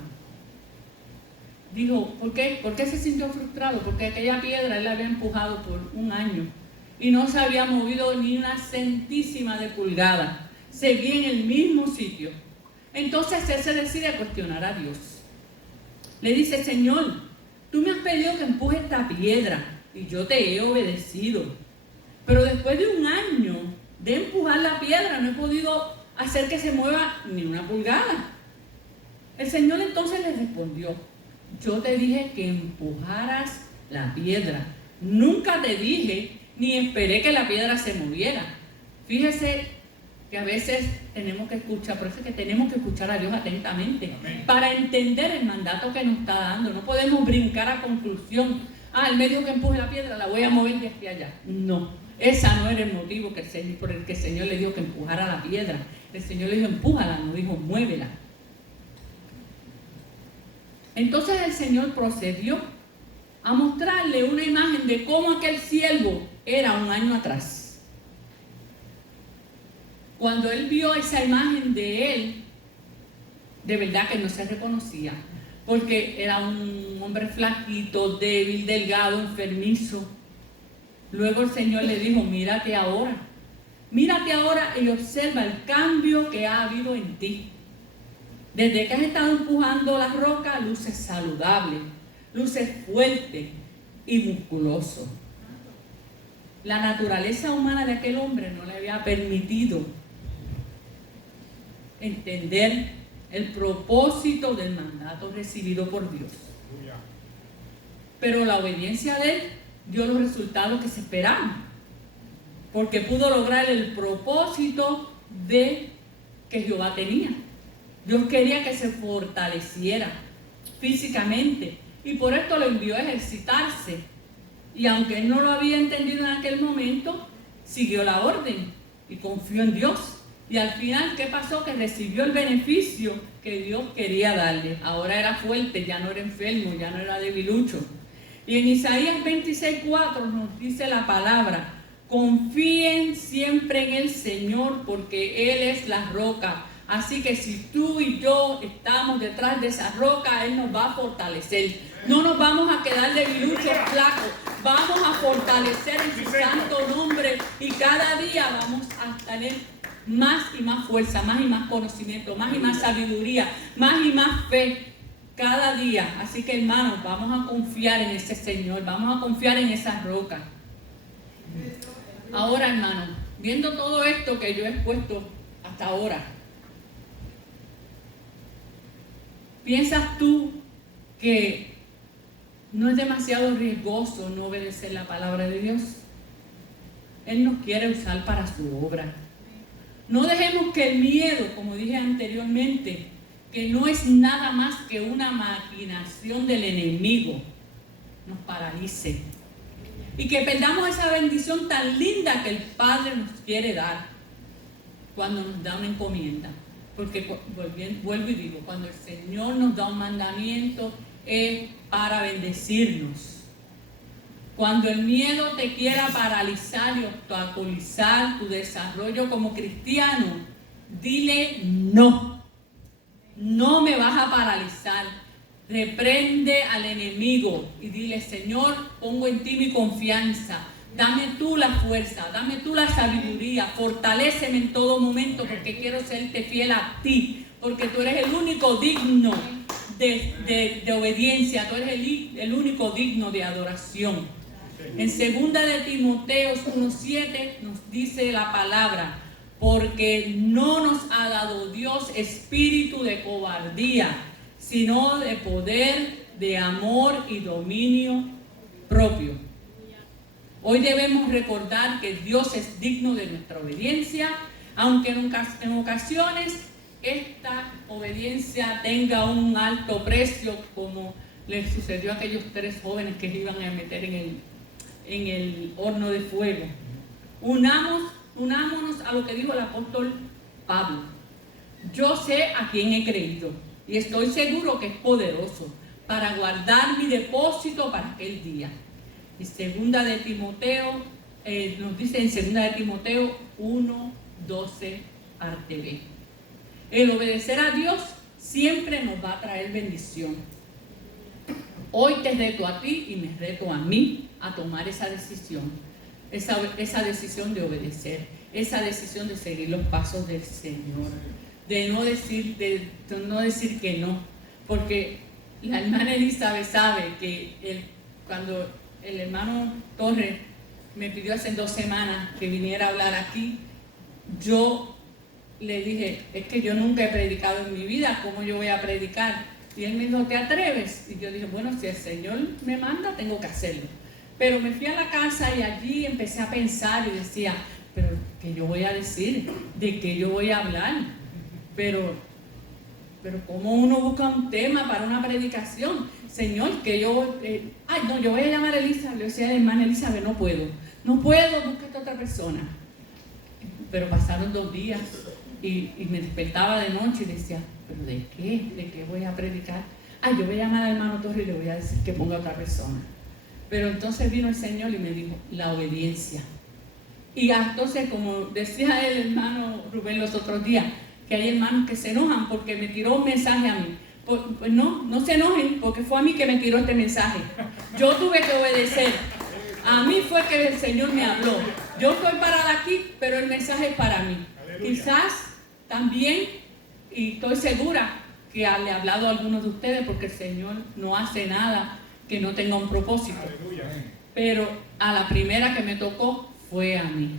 Dijo: ¿por qué? ¿Por qué se sintió frustrado? Porque aquella piedra él la había empujado por un año y no se había movido ni una centésima de pulgada. Seguía en el mismo sitio. Entonces él se decide a cuestionar a Dios. Le dice: Señor, tú me has pedido que empuje esta piedra y yo te he obedecido. Pero después de un año de empujar la piedra no he podido hacer que se mueva ni una pulgada. El Señor entonces le respondió: yo te dije que empujaras la piedra. Nunca te dije ni esperé que la piedra se moviera. Fíjese que a veces tenemos que escuchar, por eso es que tenemos que escuchar a Dios atentamente. Amén. Para entender el mandato que nos está dando. No podemos brincar a conclusión: el medio que empuje la piedra la voy a mover de aquí a allá. No, ese no era el motivo por el que el Señor le dijo que empujara la piedra. El Señor le dijo: empújala, no dijo muévela. Entonces el Señor procedió a mostrarle una imagen de cómo aquel siervo era un año atrás. Cuando él vio esa imagen de él, de verdad que no se reconocía, porque era un hombre flaquito, débil, delgado, enfermizo. Luego el Señor le dijo: mírate ahora y observa el cambio que ha habido en ti. Desde que has estado empujando la roca, luces saludable, luces fuerte y musculoso. La naturaleza humana de aquel hombre no le había permitido entender el propósito del mandato recibido por Dios. Pero la obediencia de él dio los resultados que se esperaban, porque pudo lograr el propósito de que Jehová tenía. Dios quería que se fortaleciera físicamente y por esto lo envió a ejercitarse. Y aunque él no lo había entendido en aquel momento, siguió la orden y confió en Dios. Y al final, ¿qué pasó? Que recibió el beneficio que Dios quería darle. Ahora era fuerte, ya no era enfermo, ya no era debilucho. Y en Isaías 26:4 nos dice la palabra: confíen siempre en el Señor, porque Él es la roca. Así que si tú y yo estamos detrás de esa roca, Él nos va a fortalecer. No nos vamos a quedar debiluchos, flacos. Vamos a fortalecer en su santo nombre. Y cada día vamos a tener más y más fuerza, más y más conocimiento, más y más sabiduría, más y más fe. Cada día. Así que, hermanos, vamos a confiar en ese Señor. Vamos a confiar en esa roca. Ahora, hermanos, viendo todo esto que yo he expuesto hasta ahora, ¿piensas tú que no es demasiado riesgoso no obedecer la palabra de Dios? Él nos quiere usar para su obra. No dejemos que el miedo, como dije anteriormente, que no es nada más que una maquinación del enemigo, nos paralice. Y que perdamos esa bendición tan linda que el Padre nos quiere dar cuando nos da una encomienda. Porque vuelvo y digo, cuando el Señor nos da un mandamiento es para bendecirnos. Cuando el miedo te quiera paralizar y obstaculizar tu desarrollo como cristiano, dile no. No me vas a paralizar. Reprende al enemigo y dile: Señor, pongo en ti mi confianza. Dame tú la fuerza, dame tú la sabiduría, fortaléceme en todo momento porque quiero serte fiel a ti, porque tú eres el único digno de obediencia, tú eres el único digno de adoración. En 2 de Timoteo 1:7 nos dice la palabra: porque no nos ha dado Dios espíritu de cobardía, sino de poder, de amor y dominio propio. Hoy debemos recordar que Dios es digno de nuestra obediencia, aunque en ocasiones esta obediencia tenga un alto precio, como les sucedió a aquellos 3 jóvenes que se iban a meter en el horno de fuego. Unámonos a lo que dijo el apóstol Pablo. Yo sé a quién he creído y estoy seguro que es poderoso para guardar mi depósito para aquel día. Y 2 de Timoteo, nos dice en 2 de Timoteo 1:12, parte B. El obedecer a Dios siempre nos va a traer bendición. Hoy te reto a ti y me reto a mí a tomar esa decisión. Esa decisión de obedecer, esa decisión de seguir los pasos del Señor, de no decir que no, porque la hermana Elizabeth sabe que cuando el hermano Torres me pidió hace 2 semanas que viniera a hablar aquí, yo le dije: es que yo nunca he predicado en mi vida, ¿cómo yo voy a predicar? Y él me dijo: ¿te atreves? Y yo dije: bueno, si el Señor me manda, tengo que hacerlo. Pero me fui a la casa y allí empecé a pensar y decía: pero ¿qué yo voy a decir? ¿De qué yo voy a hablar? Pero ¿cómo uno busca un tema para una predicación? Señor, que yo voy a llamar a Elizabeth. Le decía a la hermana Elizabeth: no puedo, búscate a otra persona. Pero pasaron 2 días y me despertaba de noche y decía: ¿pero de qué? ¿De qué voy a predicar? Yo voy a llamar al hermano Torres y le voy a decir que ponga a otra persona. Pero entonces vino el Señor y me dijo: la obediencia. Y entonces, como decía el hermano Rubén los otros días, que hay hermanos que se enojan porque me tiró un mensaje a mí. Pues no se enojen, porque fue a mí que me tiró este mensaje. Yo tuve que obedecer. A mí fue que el Señor me habló. Yo estoy parada aquí, pero el mensaje es para mí. Aleluya. Quizás también, y estoy segura que le he hablado a algunos de ustedes, porque el Señor no hace nada que no tenga un propósito. Aleluya. Pero a la primera que me tocó fue a mí.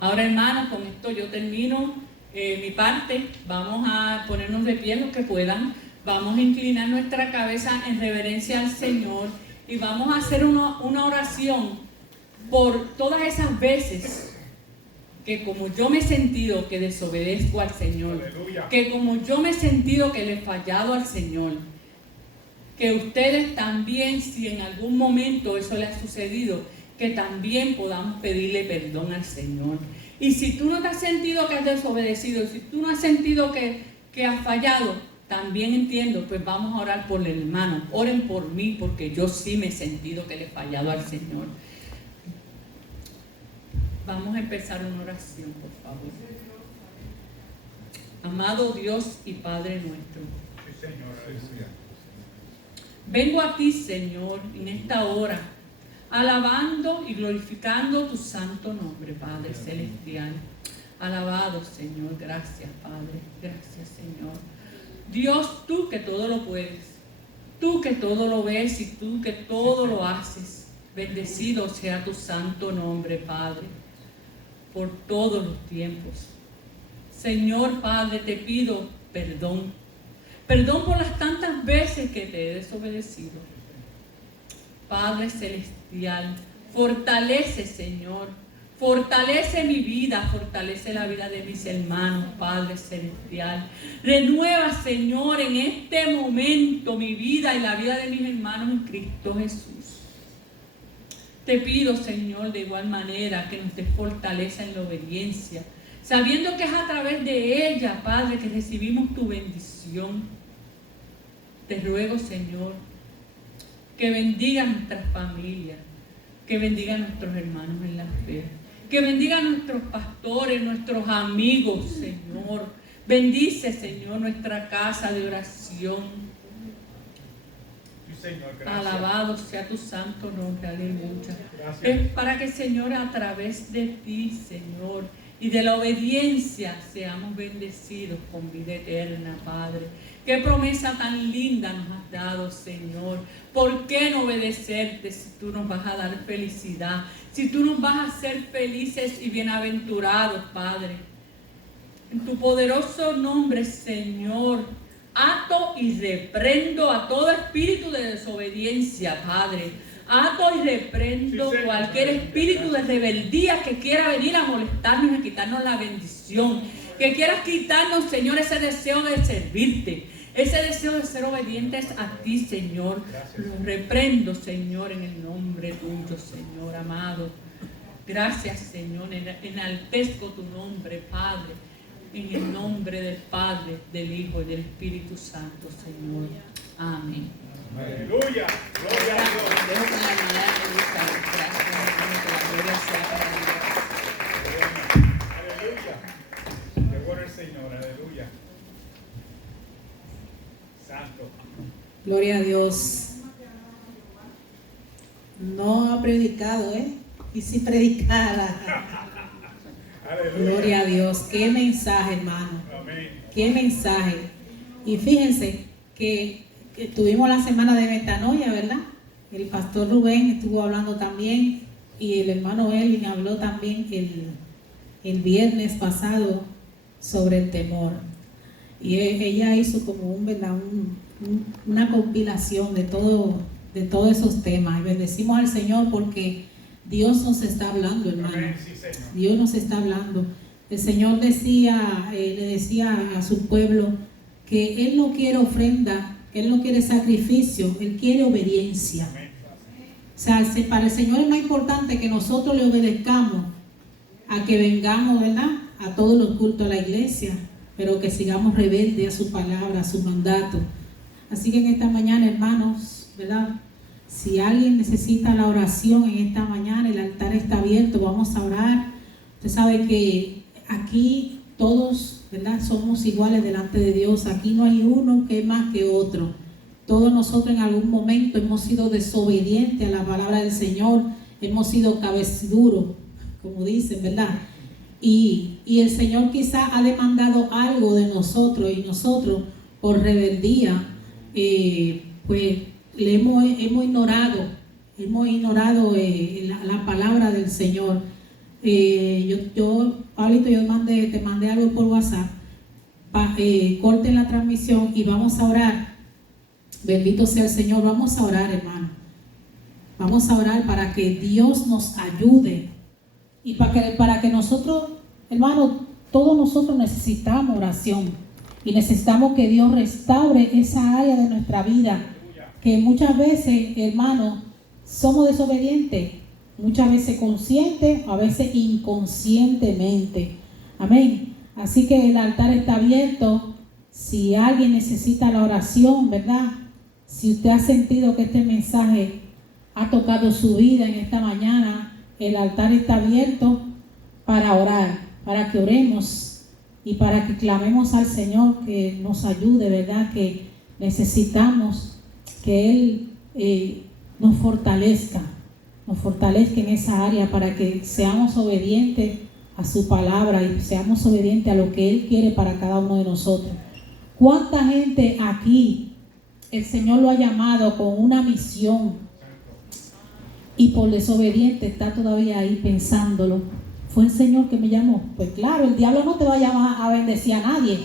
Ahora, hermanos, con esto yo termino mi parte. Vamos a ponernos de pie los que puedan. Vamos a inclinar nuestra cabeza en reverencia al Señor y vamos a hacer una oración por todas esas veces que, como yo me he sentido que desobedezco al Señor, aleluya, que como yo me he sentido que le he fallado al Señor, que ustedes también, si en algún momento eso les ha sucedido, que también podamos pedirle perdón al Señor. Y si tú no te has sentido que has desobedecido, si tú no has sentido que has fallado, también entiendo, pues vamos a orar por el hermano. Oren por mí, porque yo sí me he sentido que le he fallado al Señor. Vamos a empezar una oración, por favor. Amado Dios y Padre nuestro, Sí, Señor. vengo a ti, Señor, en esta hora, alabando y glorificando tu santo nombre, Padre celestial. Alabado, Señor. Gracias, Padre. Gracias, Señor. Dios, tú que todo lo puedes, tú que todo lo ves y tú que todo lo haces, bendecido sea tu santo nombre, Padre, por todos los tiempos. Señor, Padre, te pido perdón por las tantas veces que te he desobedecido. Padre celestial, fortalece, Señor, fortalece mi vida, fortalece la vida de mis hermanos, Padre celestial. Renueva, Señor, en este momento mi vida y la vida de mis hermanos en Cristo Jesús. Te pido, Señor, de igual manera que nos des fortaleza en la obediencia, sabiendo que es a través de ella, Padre, que recibimos tu bendición. Te ruego, Señor, que bendiga nuestras familias, que bendiga a nuestros hermanos en la fe, que bendiga a nuestros pastores, nuestros amigos, Señor. Bendice, Señor, nuestra casa de oración. Señor, gracias. Alabado sea tu santo nombre, aleluya. Gracias. Es para que, Señor, a través de ti, Señor, y de la obediencia seamos bendecidos con vida eterna, Padre. Qué promesa tan linda nos has dado, Señor. ¿Por qué no obedecerte si tú nos vas a dar felicidad? Si tú nos vas a hacer felices y bienaventurados, Padre. En tu poderoso nombre, Señor, ato y reprendo a todo espíritu de desobediencia, Padre. Ato y reprendo cualquier espíritu de rebeldía que quiera venir a molestarnos y a quitarnos la bendición. Que quieras quitarnos, Señor, ese deseo de servirte. Ese deseo de ser obedientes a ti, Señor. Lo reprendo, Señor, en el nombre tuyo, Señor amado. Gracias, Señor. Enaltezco tu nombre, Padre. En el nombre del Padre, del Hijo y del Espíritu Santo, Señor. Amén. Aleluya. Gloria a Dios. Dejo con la hermana Elisa. Gracias, hermano, que la gloria sea para Dios. Aleluya. Qué bueno el Señor. Aleluya. Santo. Gloria a Dios. No ha predicado, Y si predicara. Aleluya. Gloria a Dios. Qué mensaje, hermano. Amén. Qué mensaje. Y fíjense que tuvimos la semana de metanoia, ¿verdad? El pastor Rubén estuvo hablando también y el hermano Elvin habló también el viernes pasado sobre el temor. Y ella hizo como una compilación de todos esos temas. Y bendecimos al Señor porque Dios nos está hablando, hermano. Amén. Sí, Señor. Dios nos está hablando. El Señor le decía a su pueblo que Él no quiere ofrenda, Él no quiere sacrificio, Él quiere obediencia. Amén. O sea, para el Señor es más importante que nosotros le obedezcamos a que vengamos, ¿verdad?, a todos los cultos a la iglesia, pero que sigamos rebeldes a su palabra, a su mandato. Así que en esta mañana, hermanos, ¿verdad?, si alguien necesita la oración en esta mañana, el altar está abierto, vamos a orar. Usted sabe que aquí todos, ¿verdad?, somos iguales delante de Dios. Aquí no hay uno que es más que otro. Todos nosotros en algún momento hemos sido desobedientes a la palabra del Señor, hemos sido cabeciduros, como dicen, ¿verdad? Y el Señor quizá ha demandado algo de nosotros y nosotros por rebeldía, pues le hemos ignorado la palabra del Señor. Pablito, te mandé algo por WhatsApp. Corten la transmisión y vamos a orar. Bendito sea el Señor. Vamos a orar, hermano. Vamos a orar para que Dios nos ayude y para que nosotros, hermano, todos nosotros necesitamos oración y necesitamos que Dios restaure esa área de nuestra vida que muchas veces, hermano, somos desobedientes. Muchas veces conscientes, a veces inconscientemente. Amén. Así que el altar está abierto. Si alguien necesita la oración, ¿verdad? Si usted ha sentido que este mensaje ha tocado su vida en esta mañana, el altar está abierto para orar, para que oremos y para que clamemos al Señor que nos ayude, ¿verdad? Que necesitamos que Él nos fortalezca en esa área para que seamos obedientes a su palabra y seamos obedientes a lo que Él quiere para cada uno de nosotros. ¿Cuánta gente aquí el Señor lo ha llamado con una misión y por desobediente está todavía ahí pensándolo? Fue el Señor que me llamó. Pues claro, el diablo no te va a llamar a bendecir a nadie.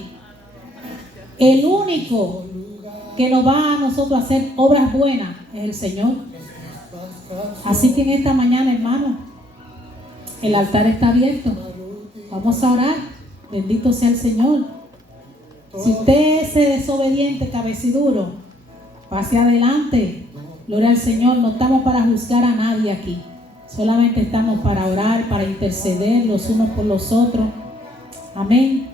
El único que nos va a nosotros a hacer obras buenas es el Señor. Así que en esta mañana, hermano, el altar está abierto. Vamos a orar. Bendito sea el Señor. Si usted es desobediente, cabeciduro, pase adelante. Gloria al Señor. No estamos para juzgar a nadie aquí. Solamente estamos para orar, para interceder los unos por los otros. Amén.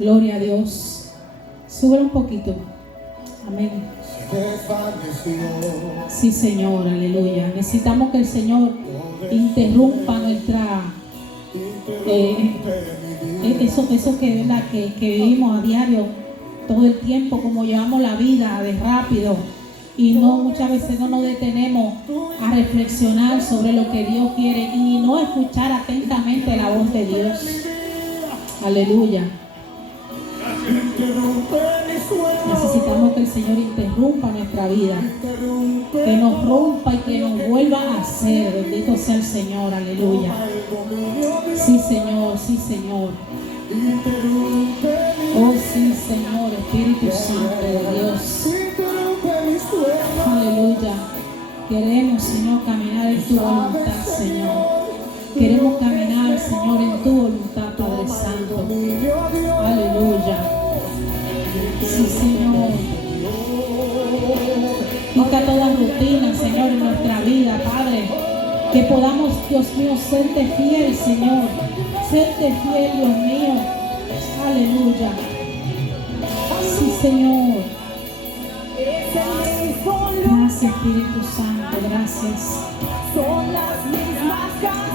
Gloria a Dios. Sube un poquito. Amén. Sí, Señor, aleluya. Necesitamos que el Señor interrumpa nuestra eso que, ¿verdad? que vivimos a diario, todo el tiempo, como llevamos la vida de rápido, y muchas veces no nos detenemos a reflexionar sobre lo que Dios quiere y no escuchar atentamente la voz de Dios. Aleluya. Necesitamos que el Señor interrumpa nuestra vida, que nos rompa y que nos vuelva a hacer. Bendito sea el Señor, aleluya. Sí, Señor, sí, Señor. Oh, sí, Señor, Espíritu Santo de Dios. Aleluya. Queremos, Señor, caminar en tu voluntad, Señor. Queremos caminar, Señor, en tu voluntad, Padre Santo. Aleluya. Sí, Señor. Quita toda rutina, Señor, en nuestra vida, Padre. Que podamos, Dios mío, serte fiel, Señor. Serte fiel, Dios mío. Aleluya. Sí, Señor. Gracias, Espíritu Santo. Gracias.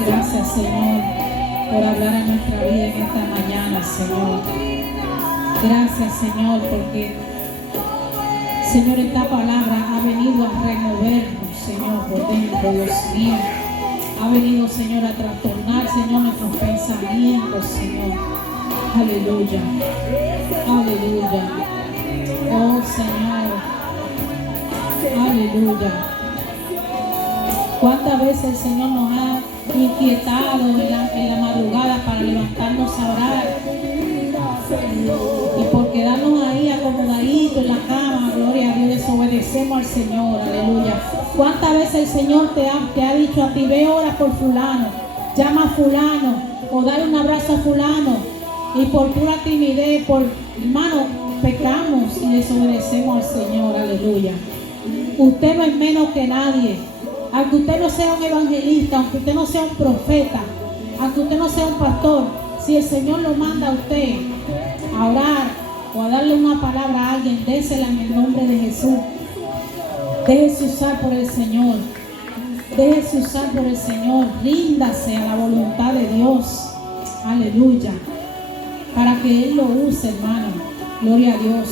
Gracias, Señor, por hablar a nuestra vida en esta mañana, Señor. Gracias, Señor, porque, Señor, esta palabra ha venido a removernos, Señor, por dentro, Dios mío. Ha venido, Señor, a trastornar, Señor, nuestros pensamientos, Señor. Aleluya. Aleluya. Oh, Señor. Aleluya. ¿Cuántas veces el Señor nos ha inquietado en la madrugada para levantarnos a orar? Y por quedarnos ahí acomodaditos en la cama, gloria a Dios, desobedecemos al Señor, aleluya. ¿Cuántas veces el Señor te ha dicho a ti, ve, ora por fulano, llama a fulano, o dale un abrazo a fulano, y por pura timidez, hermano, pecamos y desobedecemos al Señor, aleluya. Usted no es menos que nadie. Aunque usted no sea un evangelista, aunque usted no sea un profeta, aunque usted no sea un pastor, si el Señor lo manda a usted a orar o a darle una palabra a alguien, désela en el nombre de Jesús. Déjese usar por el Señor. Déjese usar por el Señor. Ríndase a la voluntad de Dios. Aleluya. Para que Él lo use, hermano. Gloria a Dios.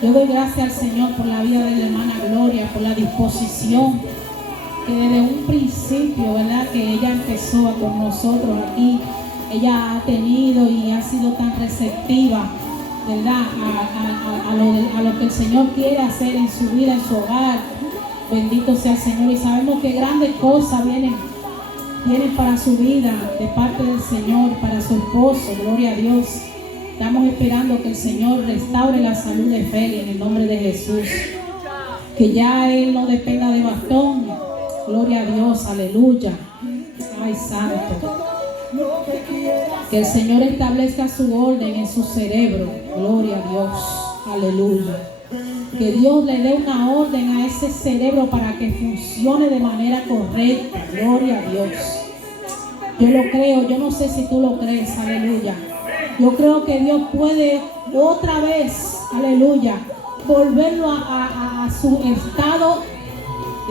Yo doy gracias al Señor por la vida de la hermana Gloria, por la disposición que desde un principio, ¿verdad?, que ella empezó con nosotros aquí, ella ha tenido y ha sido tan receptiva, ¿verdad?, a lo que el Señor quiere hacer en su vida, en su hogar. Bendito sea el Señor, y sabemos que grandes cosas vienen para su vida de parte del Señor, para su esposo. Gloria a Dios. Estamos esperando que el Señor restaure la salud de Feli en el nombre de Jesús, que ya Él no dependa de bastón. Gloria a Dios, aleluya. Ay, santo. Que el Señor establezca su orden en su cerebro. Gloria a Dios, aleluya. Que Dios le dé una orden a ese cerebro para que funcione de manera correcta. Gloria a Dios. Yo lo creo, yo no sé si tú lo crees, aleluya. Yo creo que Dios puede otra vez, aleluya, volverlo a su estado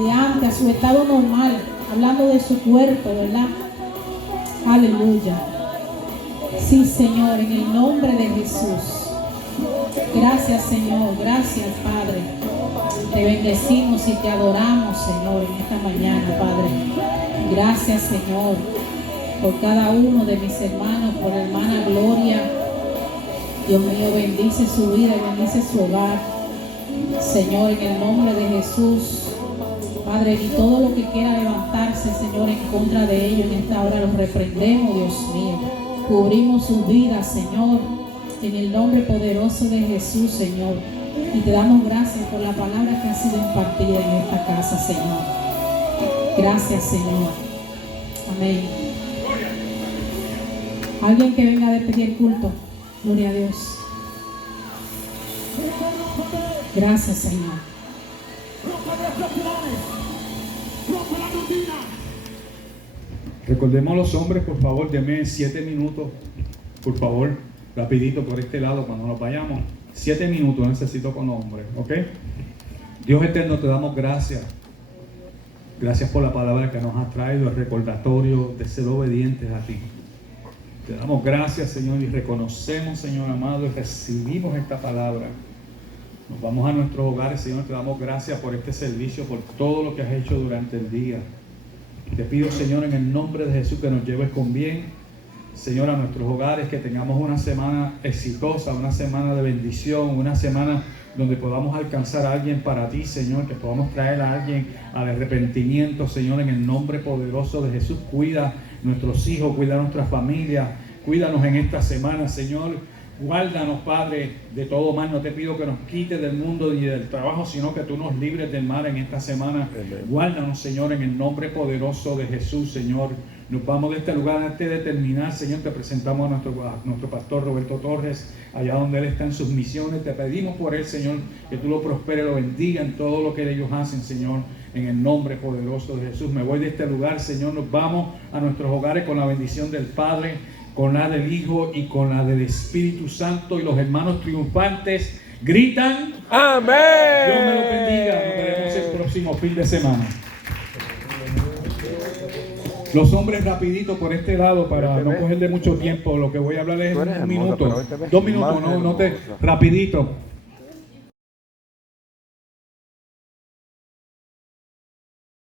de antes, a su estado normal, hablando de su cuerpo, ¿verdad? Aleluya. Sí, Señor, en el nombre de Jesús. Gracias, Señor, gracias, Padre. Te bendecimos y te adoramos, Señor, en esta mañana, Padre. Gracias, Señor, por cada uno de mis hermanos, por la hermana Gloria. Dios mío, bendice su vida y bendice su hogar, Señor, en el nombre de Jesús. Padre, y todo lo que quiera levantarse, Señor, en contra de ellos en esta hora, los reprendemos, Dios mío. Cubrimos sus vidas, Señor, en el nombre poderoso de Jesús, Señor. Y te damos gracias por la palabra que ha sido impartida en esta casa, Señor. Gracias, Señor. Amén. Alguien que venga a despedir el culto. Gloria a Dios. Gracias, Señor. Recordemos a los hombres, por favor, denme 7 minutos, por favor, rapidito por este lado cuando nos vayamos. 7 minutos necesito con los hombres, ¿ok? Dios eterno, te damos gracias. Gracias por la palabra que nos has traído, el recordatorio de ser obedientes a ti. Te damos gracias, Señor, y reconocemos, Señor amado, y recibimos esta palabra. Nos vamos a nuestros hogares, Señor, te damos gracias por este servicio, por todo lo que has hecho durante el día. Te pido, Señor, en el nombre de Jesús, que nos lleves con bien, Señor, a nuestros hogares, que tengamos una semana exitosa, una semana de bendición, una semana donde podamos alcanzar a alguien para ti, Señor, que podamos traer a alguien al arrepentimiento, Señor, en el nombre poderoso de Jesús. Cuida nuestros hijos, cuida nuestra familia, cuídanos en esta semana, Señor. Guárdanos, Padre, de todo mal. No te pido que nos quites del mundo ni del trabajo, sino que tú nos libres del mal en esta semana. Guárdanos, Señor, en el nombre poderoso de Jesús, Señor. Nos vamos de este lugar antes de terminar, Señor. Te presentamos a nuestro pastor Roberto Torres, allá donde él está en sus misiones. Te pedimos por él, Señor, que tú lo prosperes, lo bendiga en todo lo que ellos hacen, Señor, en el nombre poderoso de Jesús. Me voy de este lugar, Señor. Nos vamos a nuestros hogares con la bendición del Padre, con la del Hijo y con la del Espíritu Santo. Y los hermanos triunfantes gritan: ¡amén! Dios me los bendiga. Nos veremos el próximo fin de semana. Los hombres rapidito por este lado para no cogerle mucho tiempo. Lo que voy a hablar es un minuto, 2 minutos, rapidito.